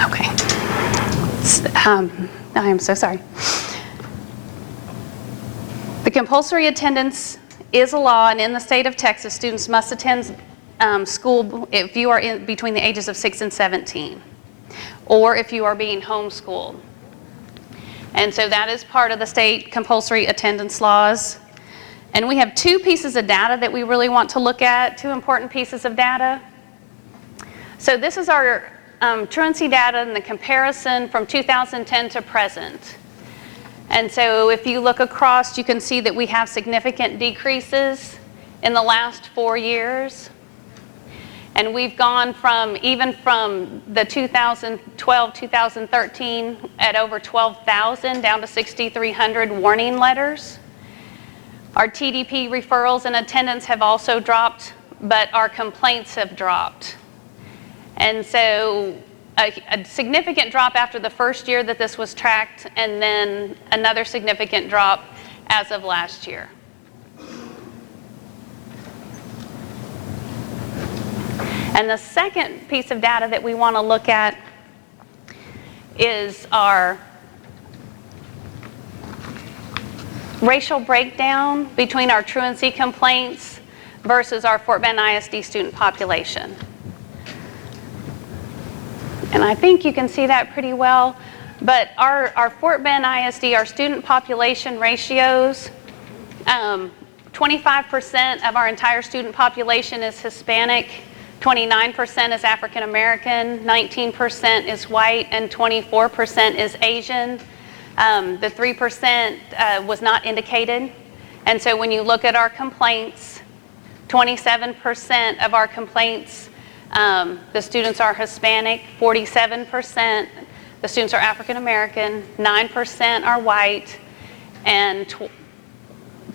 okay. I am so sorry. The compulsory attendance is a law, and in the state of Texas, students must attend school if you are between the ages of 6 and 17, or if you are being homeschooled. And so that is part of the state compulsory attendance laws. And we have 2 pieces of data that we really want to look at, 2 important pieces of data. So this is our truancy data and the comparison from 2010 to present. And so if you look across, you can see that we have significant decreases in the last 4 years. And we've gone from, even from the 2012, 2013 at over 12,000 down to 6,300 warning letters. Our TDP referrals and attendance have also dropped, but our complaints have dropped. And so a significant drop after the first year that this was tracked, and then another significant drop as of last year. And the second piece of data that we want to look at is our racial breakdown between our truancy complaints versus our Fort Bend ISD student population. And I think you can see that pretty well, but our Fort Bend ISD, our student population ratios, 25% of our entire student population is Hispanic, 29% is African American, 19% is white, and 24% is Asian. The 3% was not indicated. And so when you look at our complaints, 27% of our complaints, the students are Hispanic, 47%, the students are African American, 9% are white, and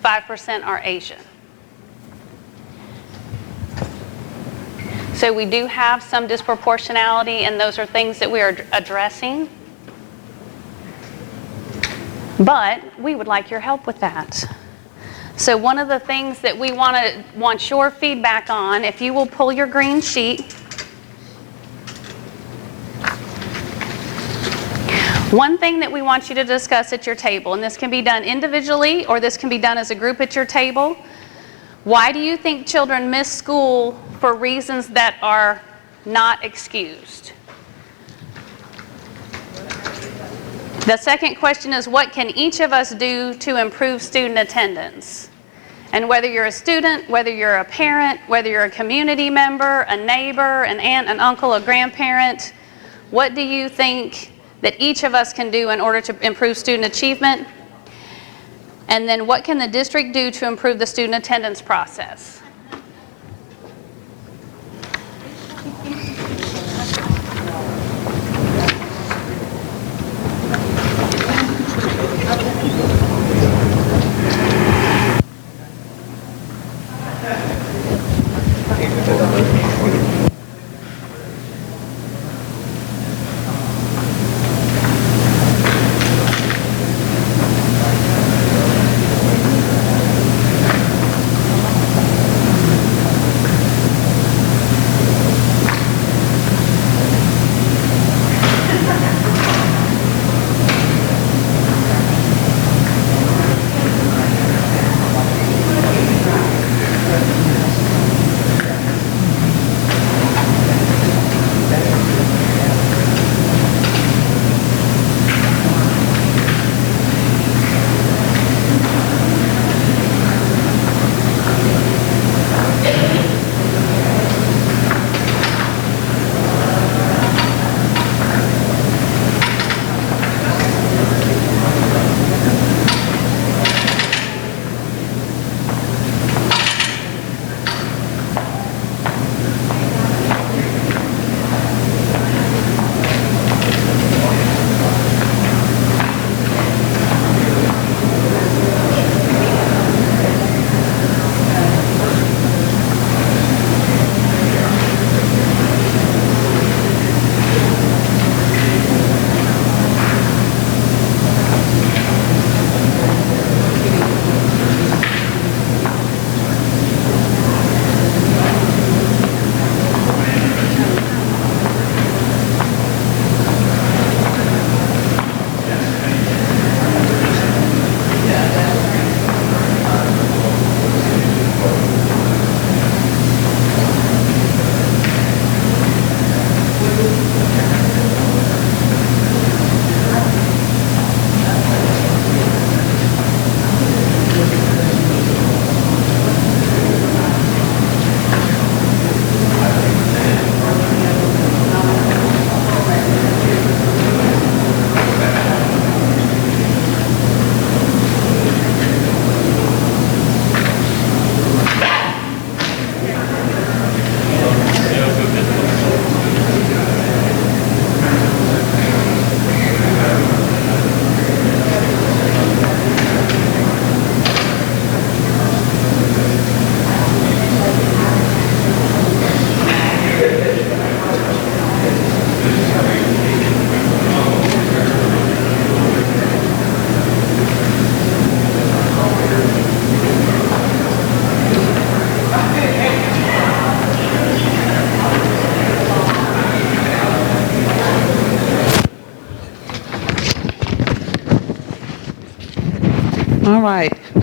5% are Asian. So we do have some disproportionality, and those are things that we are addressing. But we would like your help with that. So one of the things that we want your feedback on, if you will pull your green sheet. One thing that we want you to discuss at your table, and this can be done individually or this can be done as a group at your table. Why do you think children miss school for reasons that are not excused? The second question is, what can each of us do to improve student attendance? And whether you're a student, whether you're a parent, whether you're a community member, a neighbor, an aunt, an uncle, a grandparent, what do you think that each of us can do in order to improve student achievement? And then what can the district do to improve the student attendance process?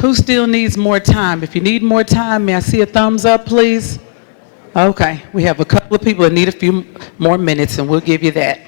Who still needs more time? If you need more time, may I see a thumbs up, please? Okay, we have a couple of people that need a few more minutes, and we'll give you that.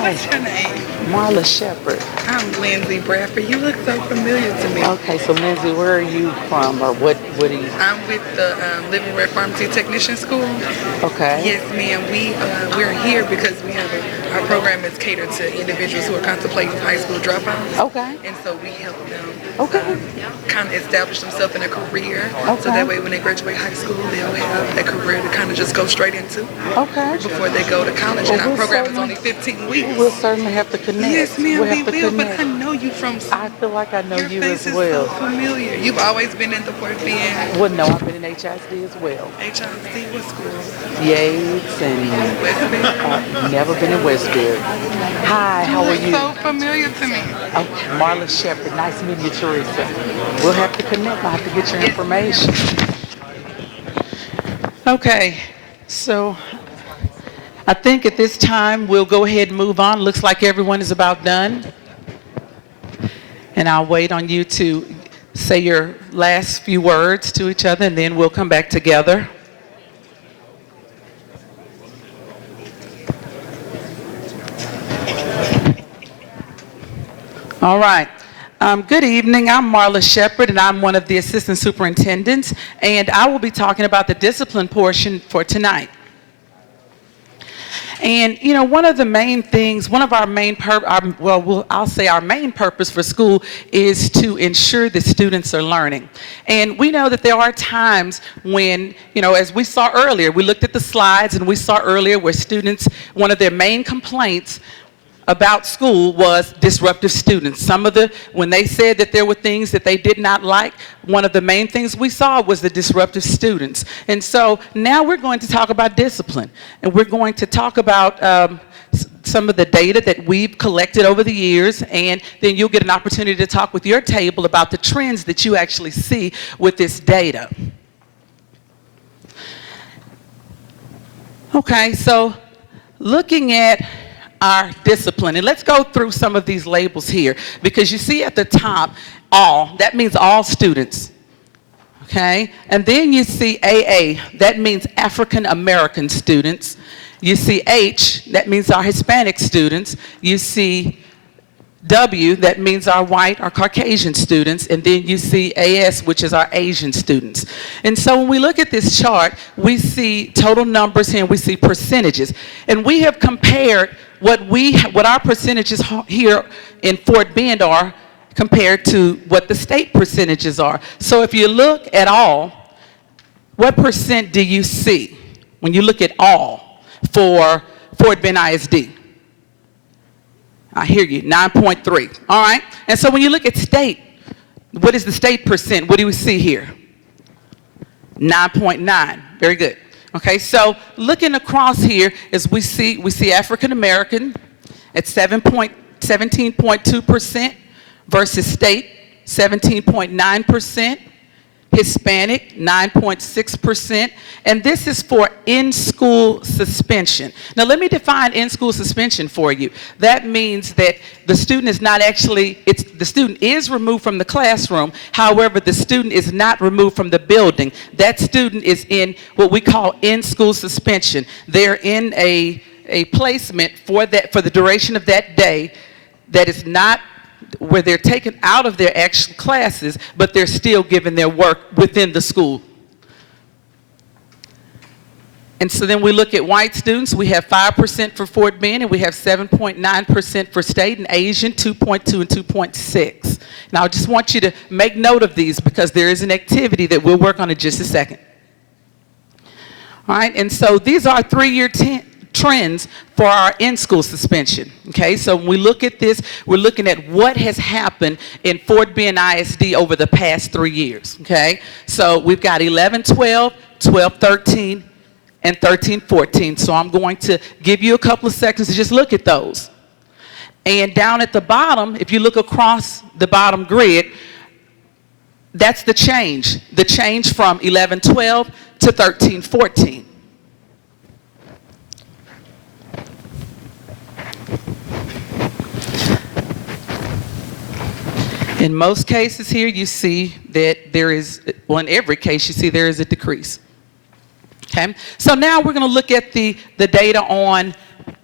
What's your name? Marla Shepherd. I'm Lindsay Bradford. You look so familiar to me. Okay, so Lindsay, where are you from, or what are you? I'm with the Living Rare Pharmacy Technician School. Okay. Yes, ma'am. We're here because we have our program is catered to individuals who are contemplating high school dropouts. Okay. And so we help them kind of establish themselves in a career. Okay. So that way when they graduate high school, they'll have a career to kind of just go straight into before they go to college. And our program is only 15 weeks. We'll certainly have to connect. Yes, ma'am, we'll we have to will, but connect. I know you from... I feel like I know your you face as well. is so familiar. You've always been in the Fort Bend. Well, no, I've been in HISD as well. HISD, what school? Yates and Westfield? never been in Westfield. Hi, how are you? So familiar to me. Oh, Marla Shepherd, nice meeting you, Teresa. We'll have to connect. I'll have to get your information. Okay, so I think at this time we'll go ahead and move on. Looks like everyone is about done. And I'll wait on you to say your last few words to each other, and then we'll come back together. All right. Good evening. I'm Marla Shepherd, and I'm one of the assistant superintendents, and I will be talking about the discipline portion for tonight. And, you know, one of the main things, one of our main I'll say our main purpose for school is to ensure that students are learning. And we know that there are times when, you know, as we saw earlier, we looked at the slides and we saw earlier where students, one of their main complaints about school was disruptive students. When they said that there were things that they did not like, one of the main things we saw was the disruptive students. And so now we're going to talk about discipline. And we're going to talk about some of the data that we've collected over the years, and then you'll get an opportunity to talk with your table about the trends that you actually see with this data. Okay, so looking at our discipline. And let's go through some of these labels here, because you see at the top, all, that means all students, okay? And then you see AA, that means African American students. You see H, that means our Hispanic students. You see W, that means our white or Caucasian students, and then you see AS, which is our Asian students. And so when we look at this chart, we see total numbers here and we see percentages. And we have compared what our percentages here in Fort Bend are compared to what the state percentages are. So if you look at all, what percent do you see when you look at all for Fort Bend ISD? I hear you, 9.3, all right? And so when you look at state, what is the state percent? What do we see here? 9.9, very good. Okay, so looking across here is we see African American at 17.2% versus state 17.9%. Hispanic, 9.6%, and this is for in-school suspension. Now let me define in-school suspension for you. That means that the student is not actually, the student is removed from the classroom, however, the student is not removed from the building. That student is in what we call in-school suspension. They're in a placement for the duration of that day that is not where they're taken out of their actual classes, but they're still given their work within the school. And so then we look at white students. We have 5% for Fort Bend, and we have 7.9% for state, and Asian 2.2 and 2.6. Now I just want you to make note of these because there is an activity that we'll work on in just a second. All right, and so these are 3-year trends for our in-school suspension, okay? So when we look at this, we're looking at what has happened in Fort Bend ISD over the past 3 years, okay? So we've got 11-12, 12-13, and 13-14. So I'm going to give you a couple of seconds to just look at those. And down at the bottom, if you look across the bottom grid, That's the change from 11-12 to 13-14. In most cases here, you see that there is, well, in every case, you see there is a decrease. Okay, so now we're going to look at the data on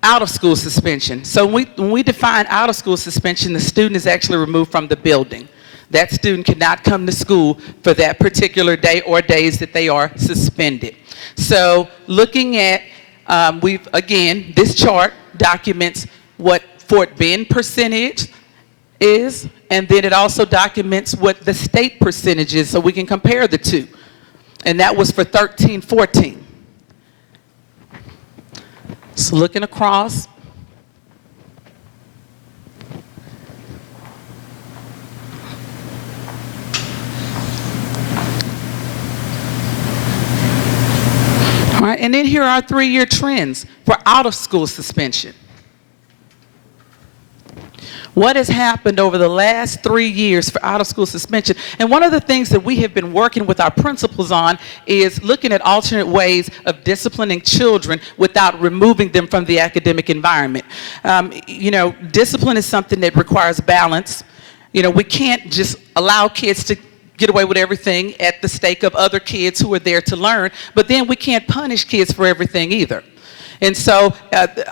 out-of-school suspension. So when we define out-of-school suspension, the student is actually removed from the building. That student cannot come to school for that particular day or days that they are suspended. So looking at, again, this chart documents what Fort Bend percentage is, and then it also documents what the state percentage is, so we can compare the two. And that was for 13-14. So looking across, all right, and then here are our 3-year trends for out-of-school suspension. What has happened over the last 3 years for out-of-school suspension? And one of the things that we have been working with our principals on is looking at alternate ways of disciplining children without removing them from the academic environment. You know, discipline is something that requires balance. You know, we can't just allow kids to get away with everything at the stake of other kids who are there to learn, but then we can't punish kids for everything either. And so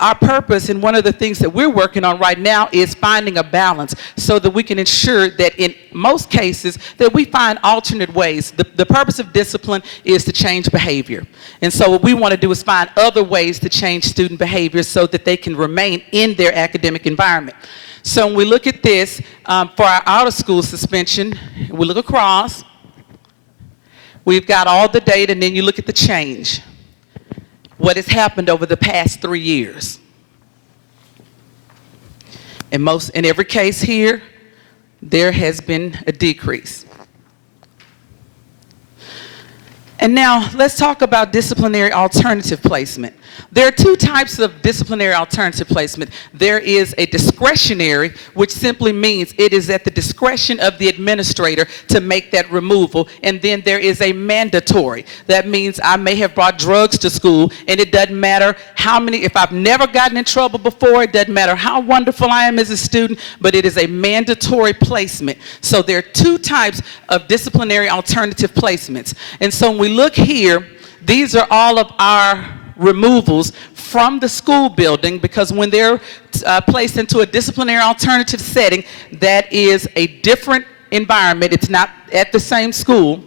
our purpose, and one of the things that we're working on right now, is finding a balance so that we can ensure that in most cases that we find alternate ways. The purpose of discipline is to change behavior. And so what we want to do is find other ways to change student behavior so that they can remain in their academic environment. So when we look at this, for our out-of-school suspension, we look across, we've got all the data, and then you look at the change. What has happened over the past 3 years. In every case here, there has been a decrease. And now let's talk about disciplinary alternative placement. There are 2 types of disciplinary alternative placement. There is a discretionary, which simply means it is at the discretion of the administrator to make that removal. And then there is a mandatory. That means I may have brought drugs to school, and it doesn't matter how many, if I've never gotten in trouble before, it doesn't matter how wonderful I am as a student, but it is a mandatory placement. So there are 2 types of disciplinary alternative placements. And so when we look here, these are all of our removals from the school building, because when they're placed into a disciplinary alternative setting, that is a different environment. It's not at the same school.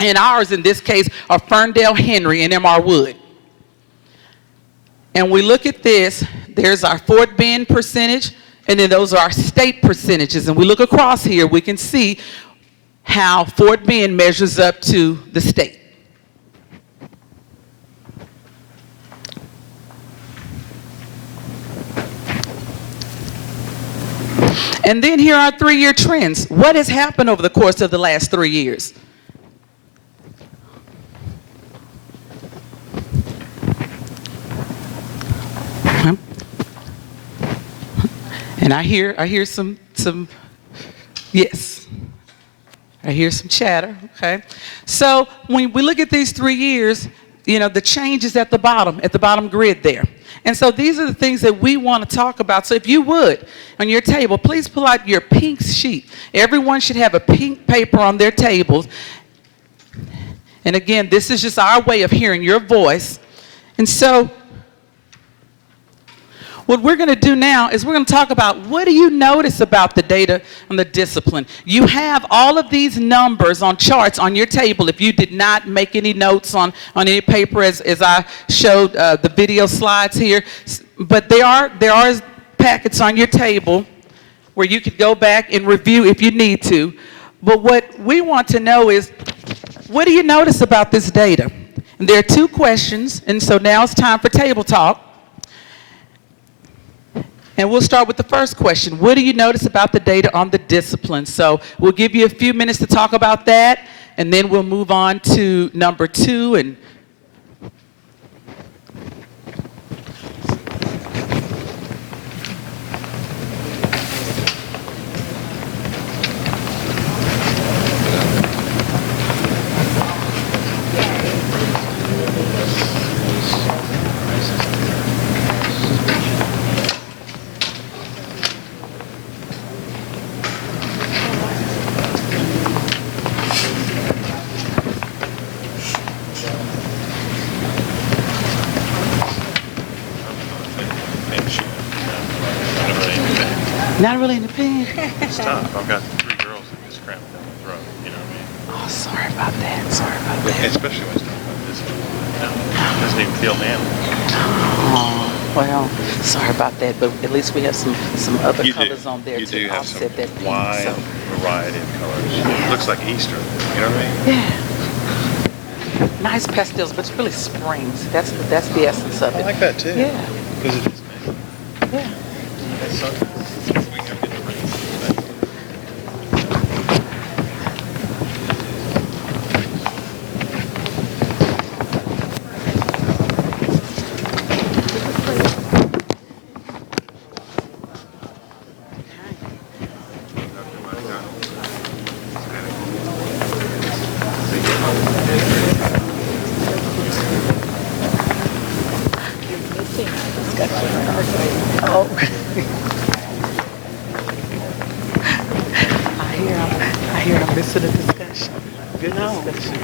And ours, in this case, are Ferndale Henry and M.R. Wood. And we look at this, there's our Fort Bend percentage, and then those are our state percentages. And we look across here, we can see how Fort Bend measures up to the state. And then here are 3-year trends. What has happened over the course of the last 3 years? And I hear some yes. I hear some chatter, okay? So when we look at these 3 years, you know, the change is at the bottom grid there. And so these are the things that we want to talk about. So if you would, on your table, please pull out your pink sheet. Everyone should have a pink paper on their tables. And again, this is just our way of hearing your voice. And so what we're going to do now is we're going to talk about, what do you notice about the data on the discipline? You have all of these numbers on charts on your table if you did not make any notes on any paper as I showed the video slides here. But there are packets on your table where you could go back and review if you need to. But what we want to know is, what do you notice about this data? And there are 2 questions, and so now it's time for table talk. And we'll start with the first question. What do you notice about the data on the discipline? So we'll give you a few minutes to talk about that, and then we'll move on to number 2. And Not really in the pen? It's tough. I've got 3 girls that just cramp down my throat, you know what I mean? Oh, sorry about that. Sorry about that. Especially when it's talking about this. It doesn't even feel manly. Oh, well, sorry about that, but at least we have some other You colors do. on there You to do have some offset that pink. wide So, variety of colors. Yeah. It looks like Easter, you know what I mean? yeah. Nice pastels, but it's really springs. That's the essence of I it. like that too. Yeah. Because it is me. Yeah. It's something. We have good friends. I hear I'm missing a discussion. Good discussion.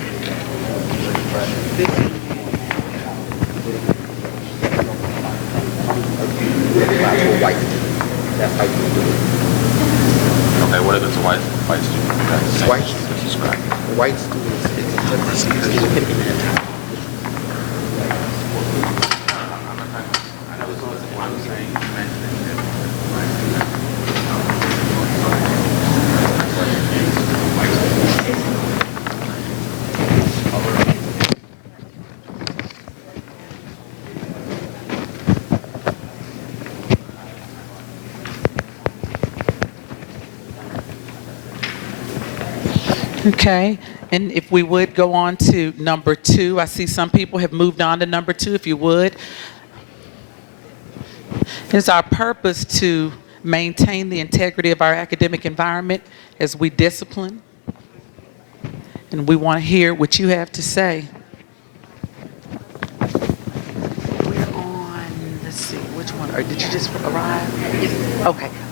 Okay, what if it's a white student? White students, white students, Okay, and if we would go on to number 2, I see some people have moved on to number 2, if you would. It's our purpose to maintain the integrity of our academic environment as we discipline. And we want to hear what you have to say. We're on, let's see, which one? Or did you just arrive?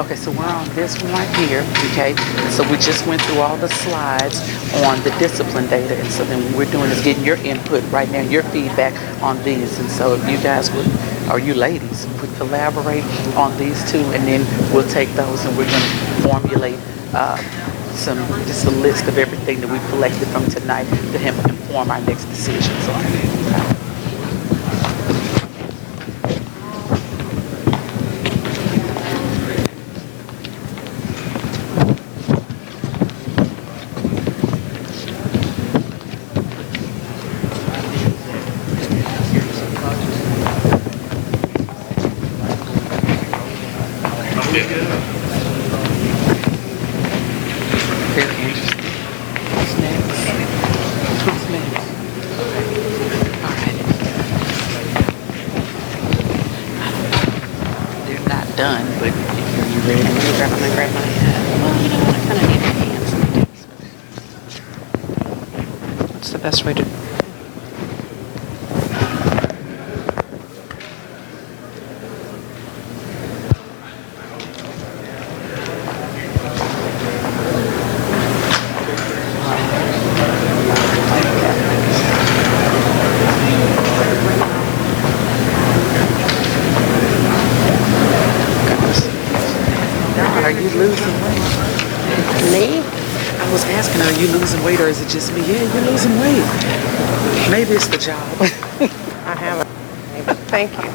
Okay, so we're on this one right here, okay? So we just went through all the slides on the discipline data, and so then what we're doing is getting your input right now, your feedback on these. And so if you guys would, or you ladies, would collaborate on these two, and then we'll take those and we're going to formulate just a list of everything that we've collected from tonight to help inform our next decisions. Okay. Very interesting. What's next? What's next? All right. They're not done, but are you ready? I'm gonna grab my hat. Well, you know what? I kind of need my hands. What's the best way to? God, are you losing weight? Me? I was asking, are you losing weight or is it just me? Yeah, you're losing weight. Maybe it's the job. I haven't. Thank you.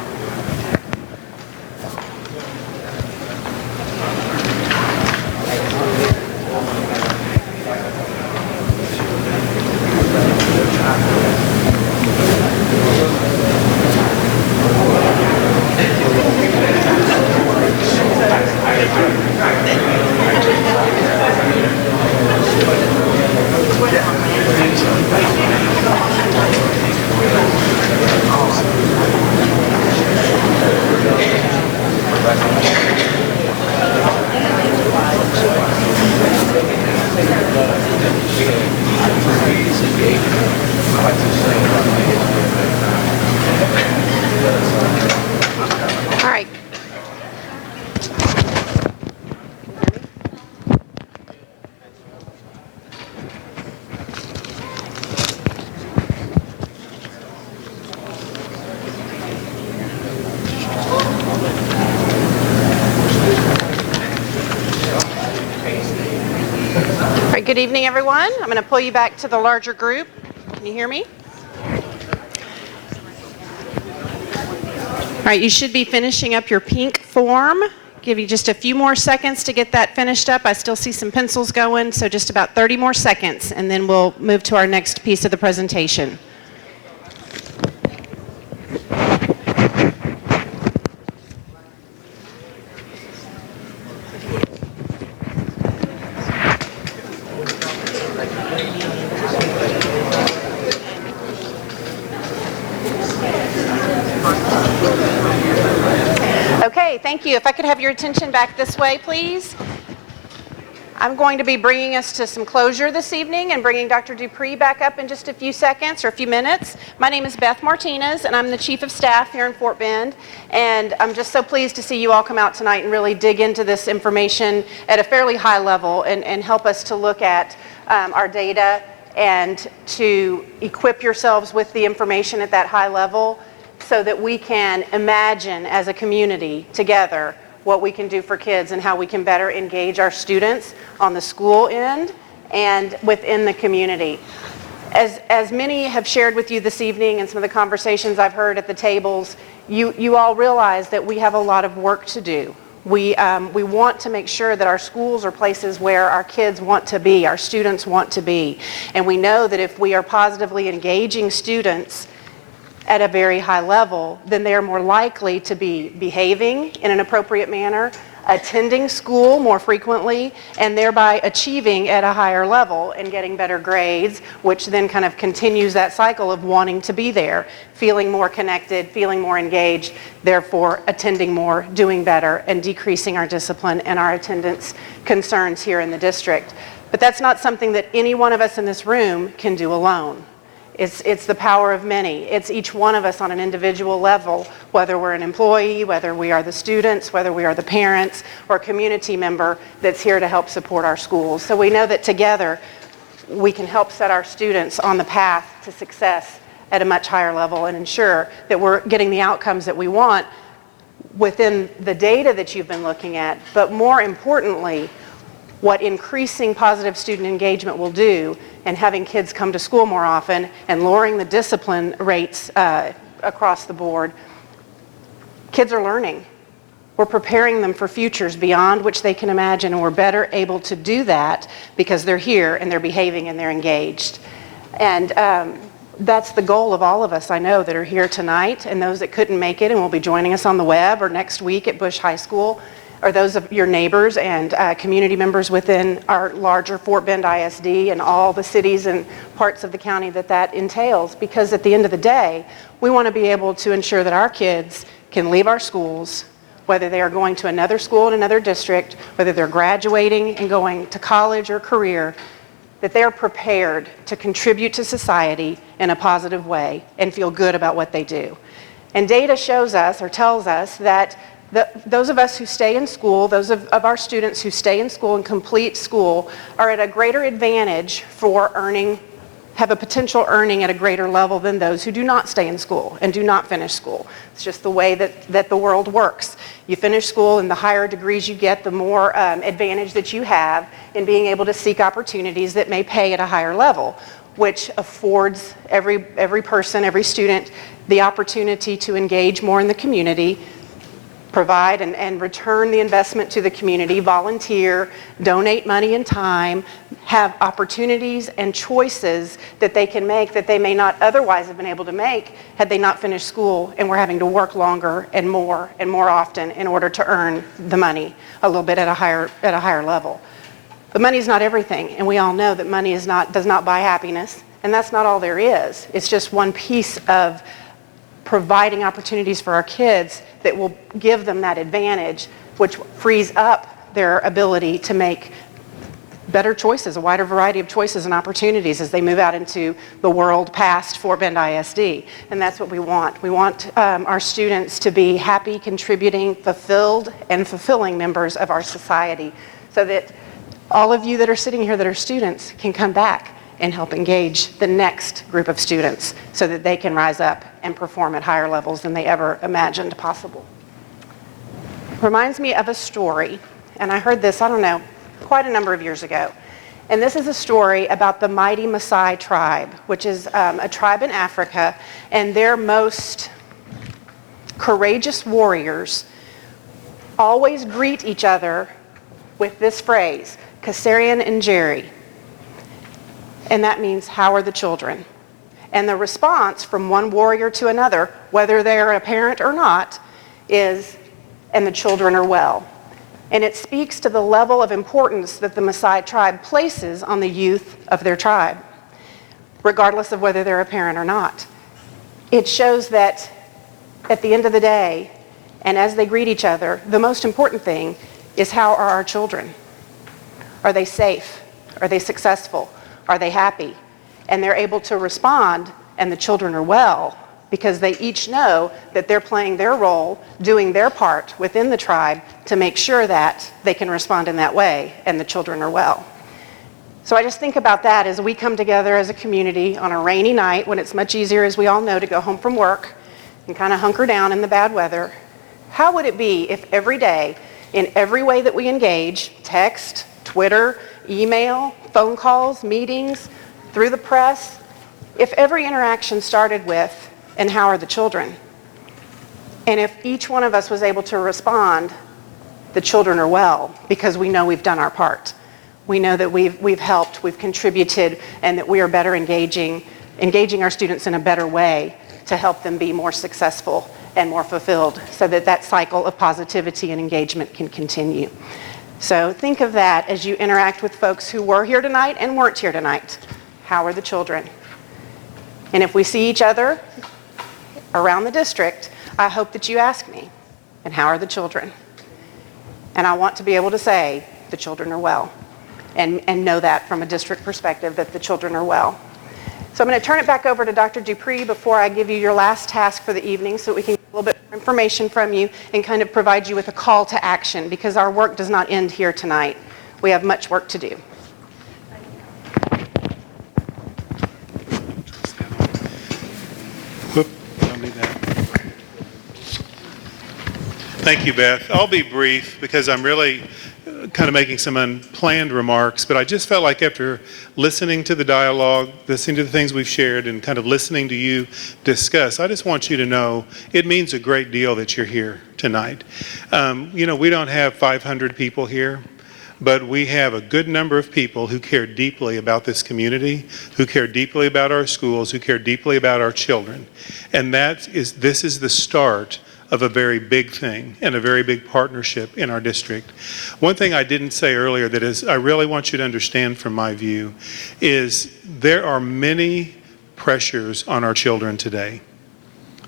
Good evening, everyone. I'm going to pull you back to the larger group. Can you hear me? All right, you should be finishing up your pink form. Give you just a few more seconds to get that finished up. I still see some pencils going, so just about 30 more seconds, and then we'll move to our next piece of the presentation. Okay, thank you. If I could have your attention back this way, please. I'm going to be bringing us to some closure this evening and bringing Dr. Dupree back up in just a few seconds or a few minutes. My name is Beth Martinez, and I'm the Chief of Staff here in Fort Bend. And I'm just so pleased to see you all come out tonight and really dig into this information at a fairly high level and help us to look at our data and to equip yourselves with the information at that high level so that we can imagine as a community together what we can do for kids and how we can better engage our students on the school end and within the community. As many have shared with you this evening and some of the conversations I've heard at the tables, you all realize that we have a lot of work to do. We want to make sure that our schools are places where our kids want to be, our students want to be. And we know that if we are positively engaging students at a very high level, then they are more likely to be behaving in an appropriate manner, attending school more frequently, and thereby achieving at a higher level and getting better grades, which then kind of continues that cycle of wanting to be there, feeling more connected, feeling more engaged, therefore attending more, doing better, and decreasing our discipline and our attendance concerns here in the district. But that's not something that any one of us in this room can do alone. It's the power of many. It's each one of us on an individual level, whether we're an employee, whether we are the students, whether we are the parents, or a community member that's here to help support our schools. So we know that together we can help set our students on the path to success at a much higher level and ensure that we're getting the outcomes that we want within the data that you've been looking at, but more importantly, what increasing positive student engagement will do and having kids come to school more often and lowering the discipline rates across the board. Kids are learning. We're preparing them for futures beyond which they can imagine, and we're better able to do that because they're here and they're behaving and they're engaged. And that's the goal of all of us, I know, that are here tonight, and those that couldn't make it and will be joining us on the web or next week at Bush High School, or those of your neighbors and community members within our larger Fort Bend ISD and all the cities and parts of the county that entails. Because at the end of the day, we want to be able to ensure that our kids can leave our schools, whether they are going to another school in another district, whether they're graduating and going to college or career, that they're prepared to contribute to society in a positive way and feel good about what they do. And data shows us or tells us that those of us who stay in school, those of our students who stay in school and complete school are at a greater advantage for earning, have a potential earning at a greater level than those who do not stay in school and do not finish school. It's just the way that the world works. You finish school and the higher degrees you get, the more advantage that you have in being able to seek opportunities that may pay at a higher level, which affords every person, every student, the opportunity to engage more in the community, provide and return the investment to the community, volunteer, donate money and time, have opportunities and choices that they can make that they may not otherwise have been able to make had they not finished school and were having to work longer and more often in order to earn the money a little bit at a higher level. But money is not everything, and we all know that money does not buy happiness, and that's not all there is. It's just one piece of providing opportunities for our kids that will give them that advantage, which frees up their ability to make better choices, a wider variety of choices and opportunities as they move out into the world past Fort Bend ISD. And that's what we want. We want our students to be happy, contributing, fulfilled, and fulfilling members of our society so that all of you that are sitting here that are students can come back and help engage the next group of students so that they can rise up and perform at higher levels than they ever imagined possible. Reminds me of a story, and I heard this, I don't know, quite a number of years ago. And this is a story about the mighty Maasai tribe, which is a tribe in Africa, and their most courageous warriors always greet each other with this phrase, Kasarian and Jerry. And that means, how are the children? And the response from one warrior to another, whether they're a parent or not, is, and the children are well. And it speaks to the level of importance that the Maasai tribe places on the youth of their tribe, regardless of whether they're a parent or not. It shows that at the end of the day, and as they greet each other, the most important thing is, how are our children? Are they safe? Are they successful? Are they happy? And they're able to respond, and the children are well, because they each know that they're playing their role, doing their part within the tribe to make sure that they can respond in that way, and the children are well. So I just think about that as we come together as a community on a rainy night when it's much easier, as we all know, to go home from work and kind of hunker down in the bad weather. How would it be if every day, in every way that we engage, text, Twitter, email, phone calls, meetings, through the press, if every interaction started with, and how are the children? And if each one of us was able to respond, the children are well, because we know we've done our part. We know that we've helped, we've contributed, and that we are better engaging our students in a better way to help them be more successful and more fulfilled, so that that cycle of positivity and engagement can continue. So think of that as you interact with folks who were here tonight and weren't here tonight. How are the children? And if we see each other around the district, I hope that you ask me, and how are the children? And I want to be able to say, the children are well, and know that from a district perspective, that the children are well. So I'm going to turn it back over to Dr. Dupree before I give you your last task for the evening, so that we can get a little bit more information from you and kind of provide you with a call to action, because our work does not end here tonight. We have much work to do. Whoop, don't need that. Thank you, Beth. I'll be brief because I'm really kind of making some unplanned remarks, but I just felt like after listening to the dialogue, listening to the things we've shared, and kind of listening to you discuss, I just want you to know it means a great deal that you're here tonight. We don't have 500 people here, but we have a good number of people who care deeply about this community, who care deeply about our schools, who care deeply about our children. And this is the start of a very big thing and a very big partnership in our district. One thing I didn't say earlier that is I really want you to understand from my view is there are many pressures on our children today.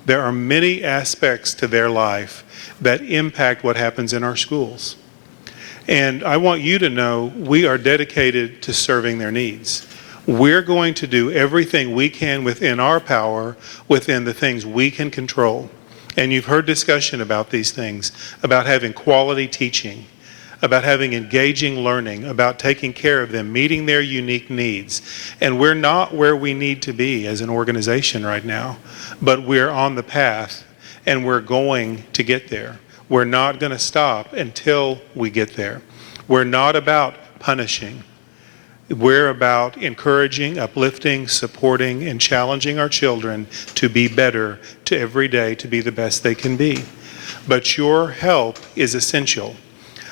There are many aspects to their life that impact what happens in our schools. And I want you to know we are dedicated to serving their needs. We're going to do everything we can within our power, within the things we can control. And you've heard discussion about these things, about having quality teaching, about having engaging learning, about taking care of them, meeting their unique needs. And we're not where we need to be as an organization right now, but we're on the path and we're going to get there. We're not going to stop until we get there. We're not about punishing. We're about encouraging, uplifting, supporting, and challenging our children to be better, to every day to be the best they can be. But your help is essential.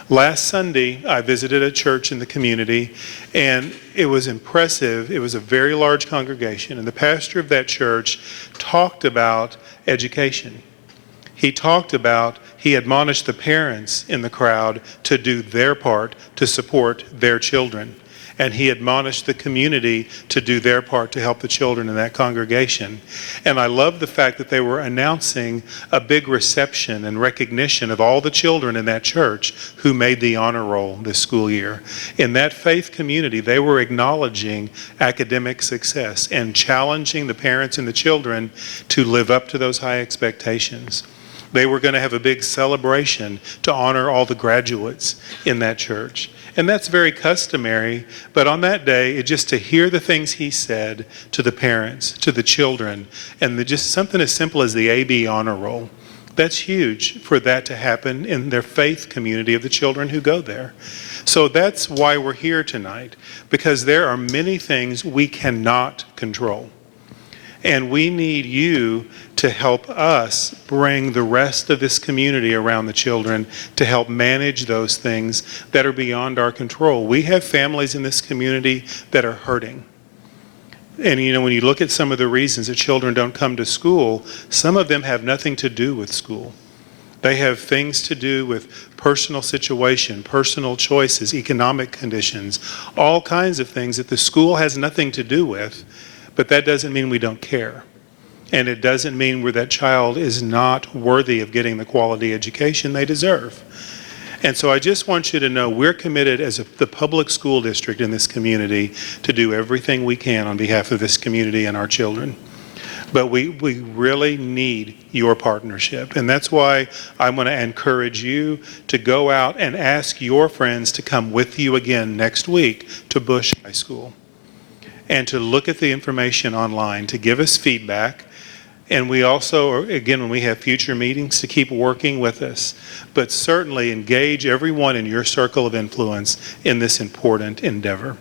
Last Sunday, I visited a church in the community, and it was impressive. It was a very large congregation, and the pastor of that church talked about education. He admonished the parents in the crowd to do their part to support their children. And he admonished the community to do their part to help the children in that congregation. And I love the fact that they were announcing a big reception and recognition of all the children in that church who made the honor roll this school year. In that faith community, they were acknowledging academic success and challenging the parents and the children to live up to those high expectations. They were going to have a big celebration to honor all the graduates in that church. And that's very customary, but on that day, just to hear the things he said to the parents, to the children, and just something as simple as the AB honor roll That's huge for that to happen in their faith community of the children who go there. So that's why we're here tonight, because there are many things we cannot control. And we need you to help us bring the rest of this community around the children to help manage those things that are beyond our control. We have families in this community that are hurting. And you know, when you look at some of the reasons that children don't come to school, some of them have nothing to do with school. They have things to do with personal situation, personal choices, economic conditions, all kinds of things that the school has nothing to do with, but that doesn't mean we don't care. And it doesn't mean where that child is not worthy of getting the quality education they deserve. And so I just want you to know we're committed as the public school district in this community to do everything we can on behalf of this community and our children. But we really need your partnership. And that's why I want to encourage you to go out and ask your friends to come with you again next week to Bush High School and to look at the information online, to give us feedback. And we also, again, when we have future meetings, to keep working with us. But certainly engage everyone in your circle of influence in this important endeavor.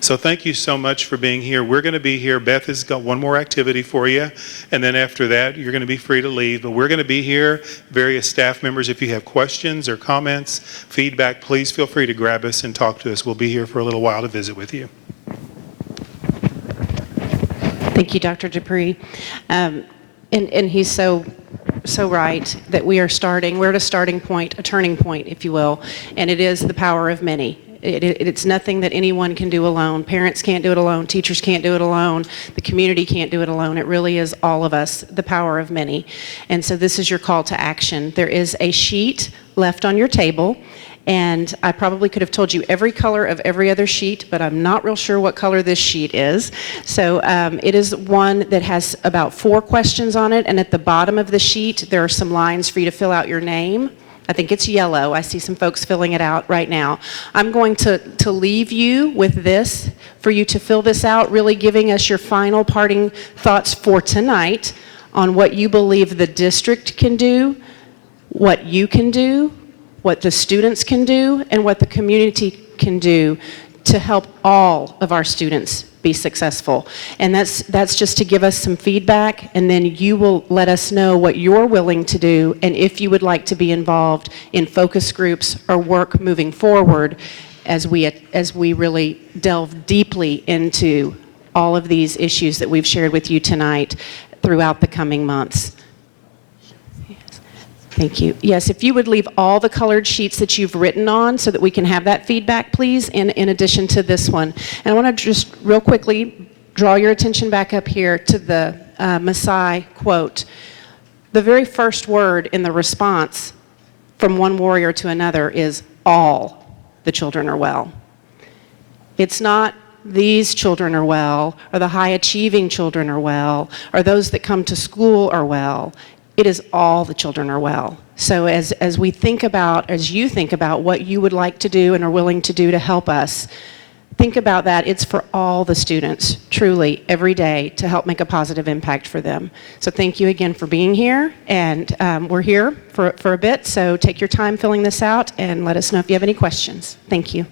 So thank you so much for being here. We're going to be here. Beth has got one more activity for you. And then after that, you're going to be free to leave. But we're going to be here, various staff members. If you have questions or comments, feedback, please feel free to grab us and talk to us. We'll be here for a little while to visit with you. Thank you, Dr. Dupree. And he's so right that we're at a starting point, a turning point, if you will, and it is the power of many. It's nothing that anyone can do alone. Parents can't do it alone. Teachers can't do it alone. The community can't do it alone. It really is all of us, the power of many. And so this is your call to action. There is a sheet left on your table. And I probably could have told you every color of every other sheet, but I'm not real sure what color this sheet is. So it is one that has about 4 questions on it, and at the bottom of the sheet, there are some lines for you to fill out your name. I think it's yellow. I see some folks filling it out right now. I'm going to leave you with this for you to fill this out, really giving us your final parting thoughts for tonight on what you believe the district can do, what you can do, what the students can do, and what the community can do to help all of our students be successful. And that's just to give us some feedback, and then you will let us know what you're willing to do, and if you would like to be involved in focus groups or work moving forward as we really delve deeply into all of these issues that we've shared with you tonight throughout the coming months. Thank you. Yes, if you would leave all the colored sheets that you've written on so that we can have that feedback, please, in addition to this one. And I want to just real quickly draw your attention back up here to the Maasai quote. The very first word in the response from one warrior to another is all the children are well. It's not these children are well, or the high-achieving children are well, or those that come to school are well. It is all the children are well. So as you think about what you would like to do and are willing to do to help us, think about that. It's for all the students, truly, every day, to help make a positive impact for them. So thank you again for being here, and we're here for a bit, so take your time filling this out and let us know if you have any questions. Thank you.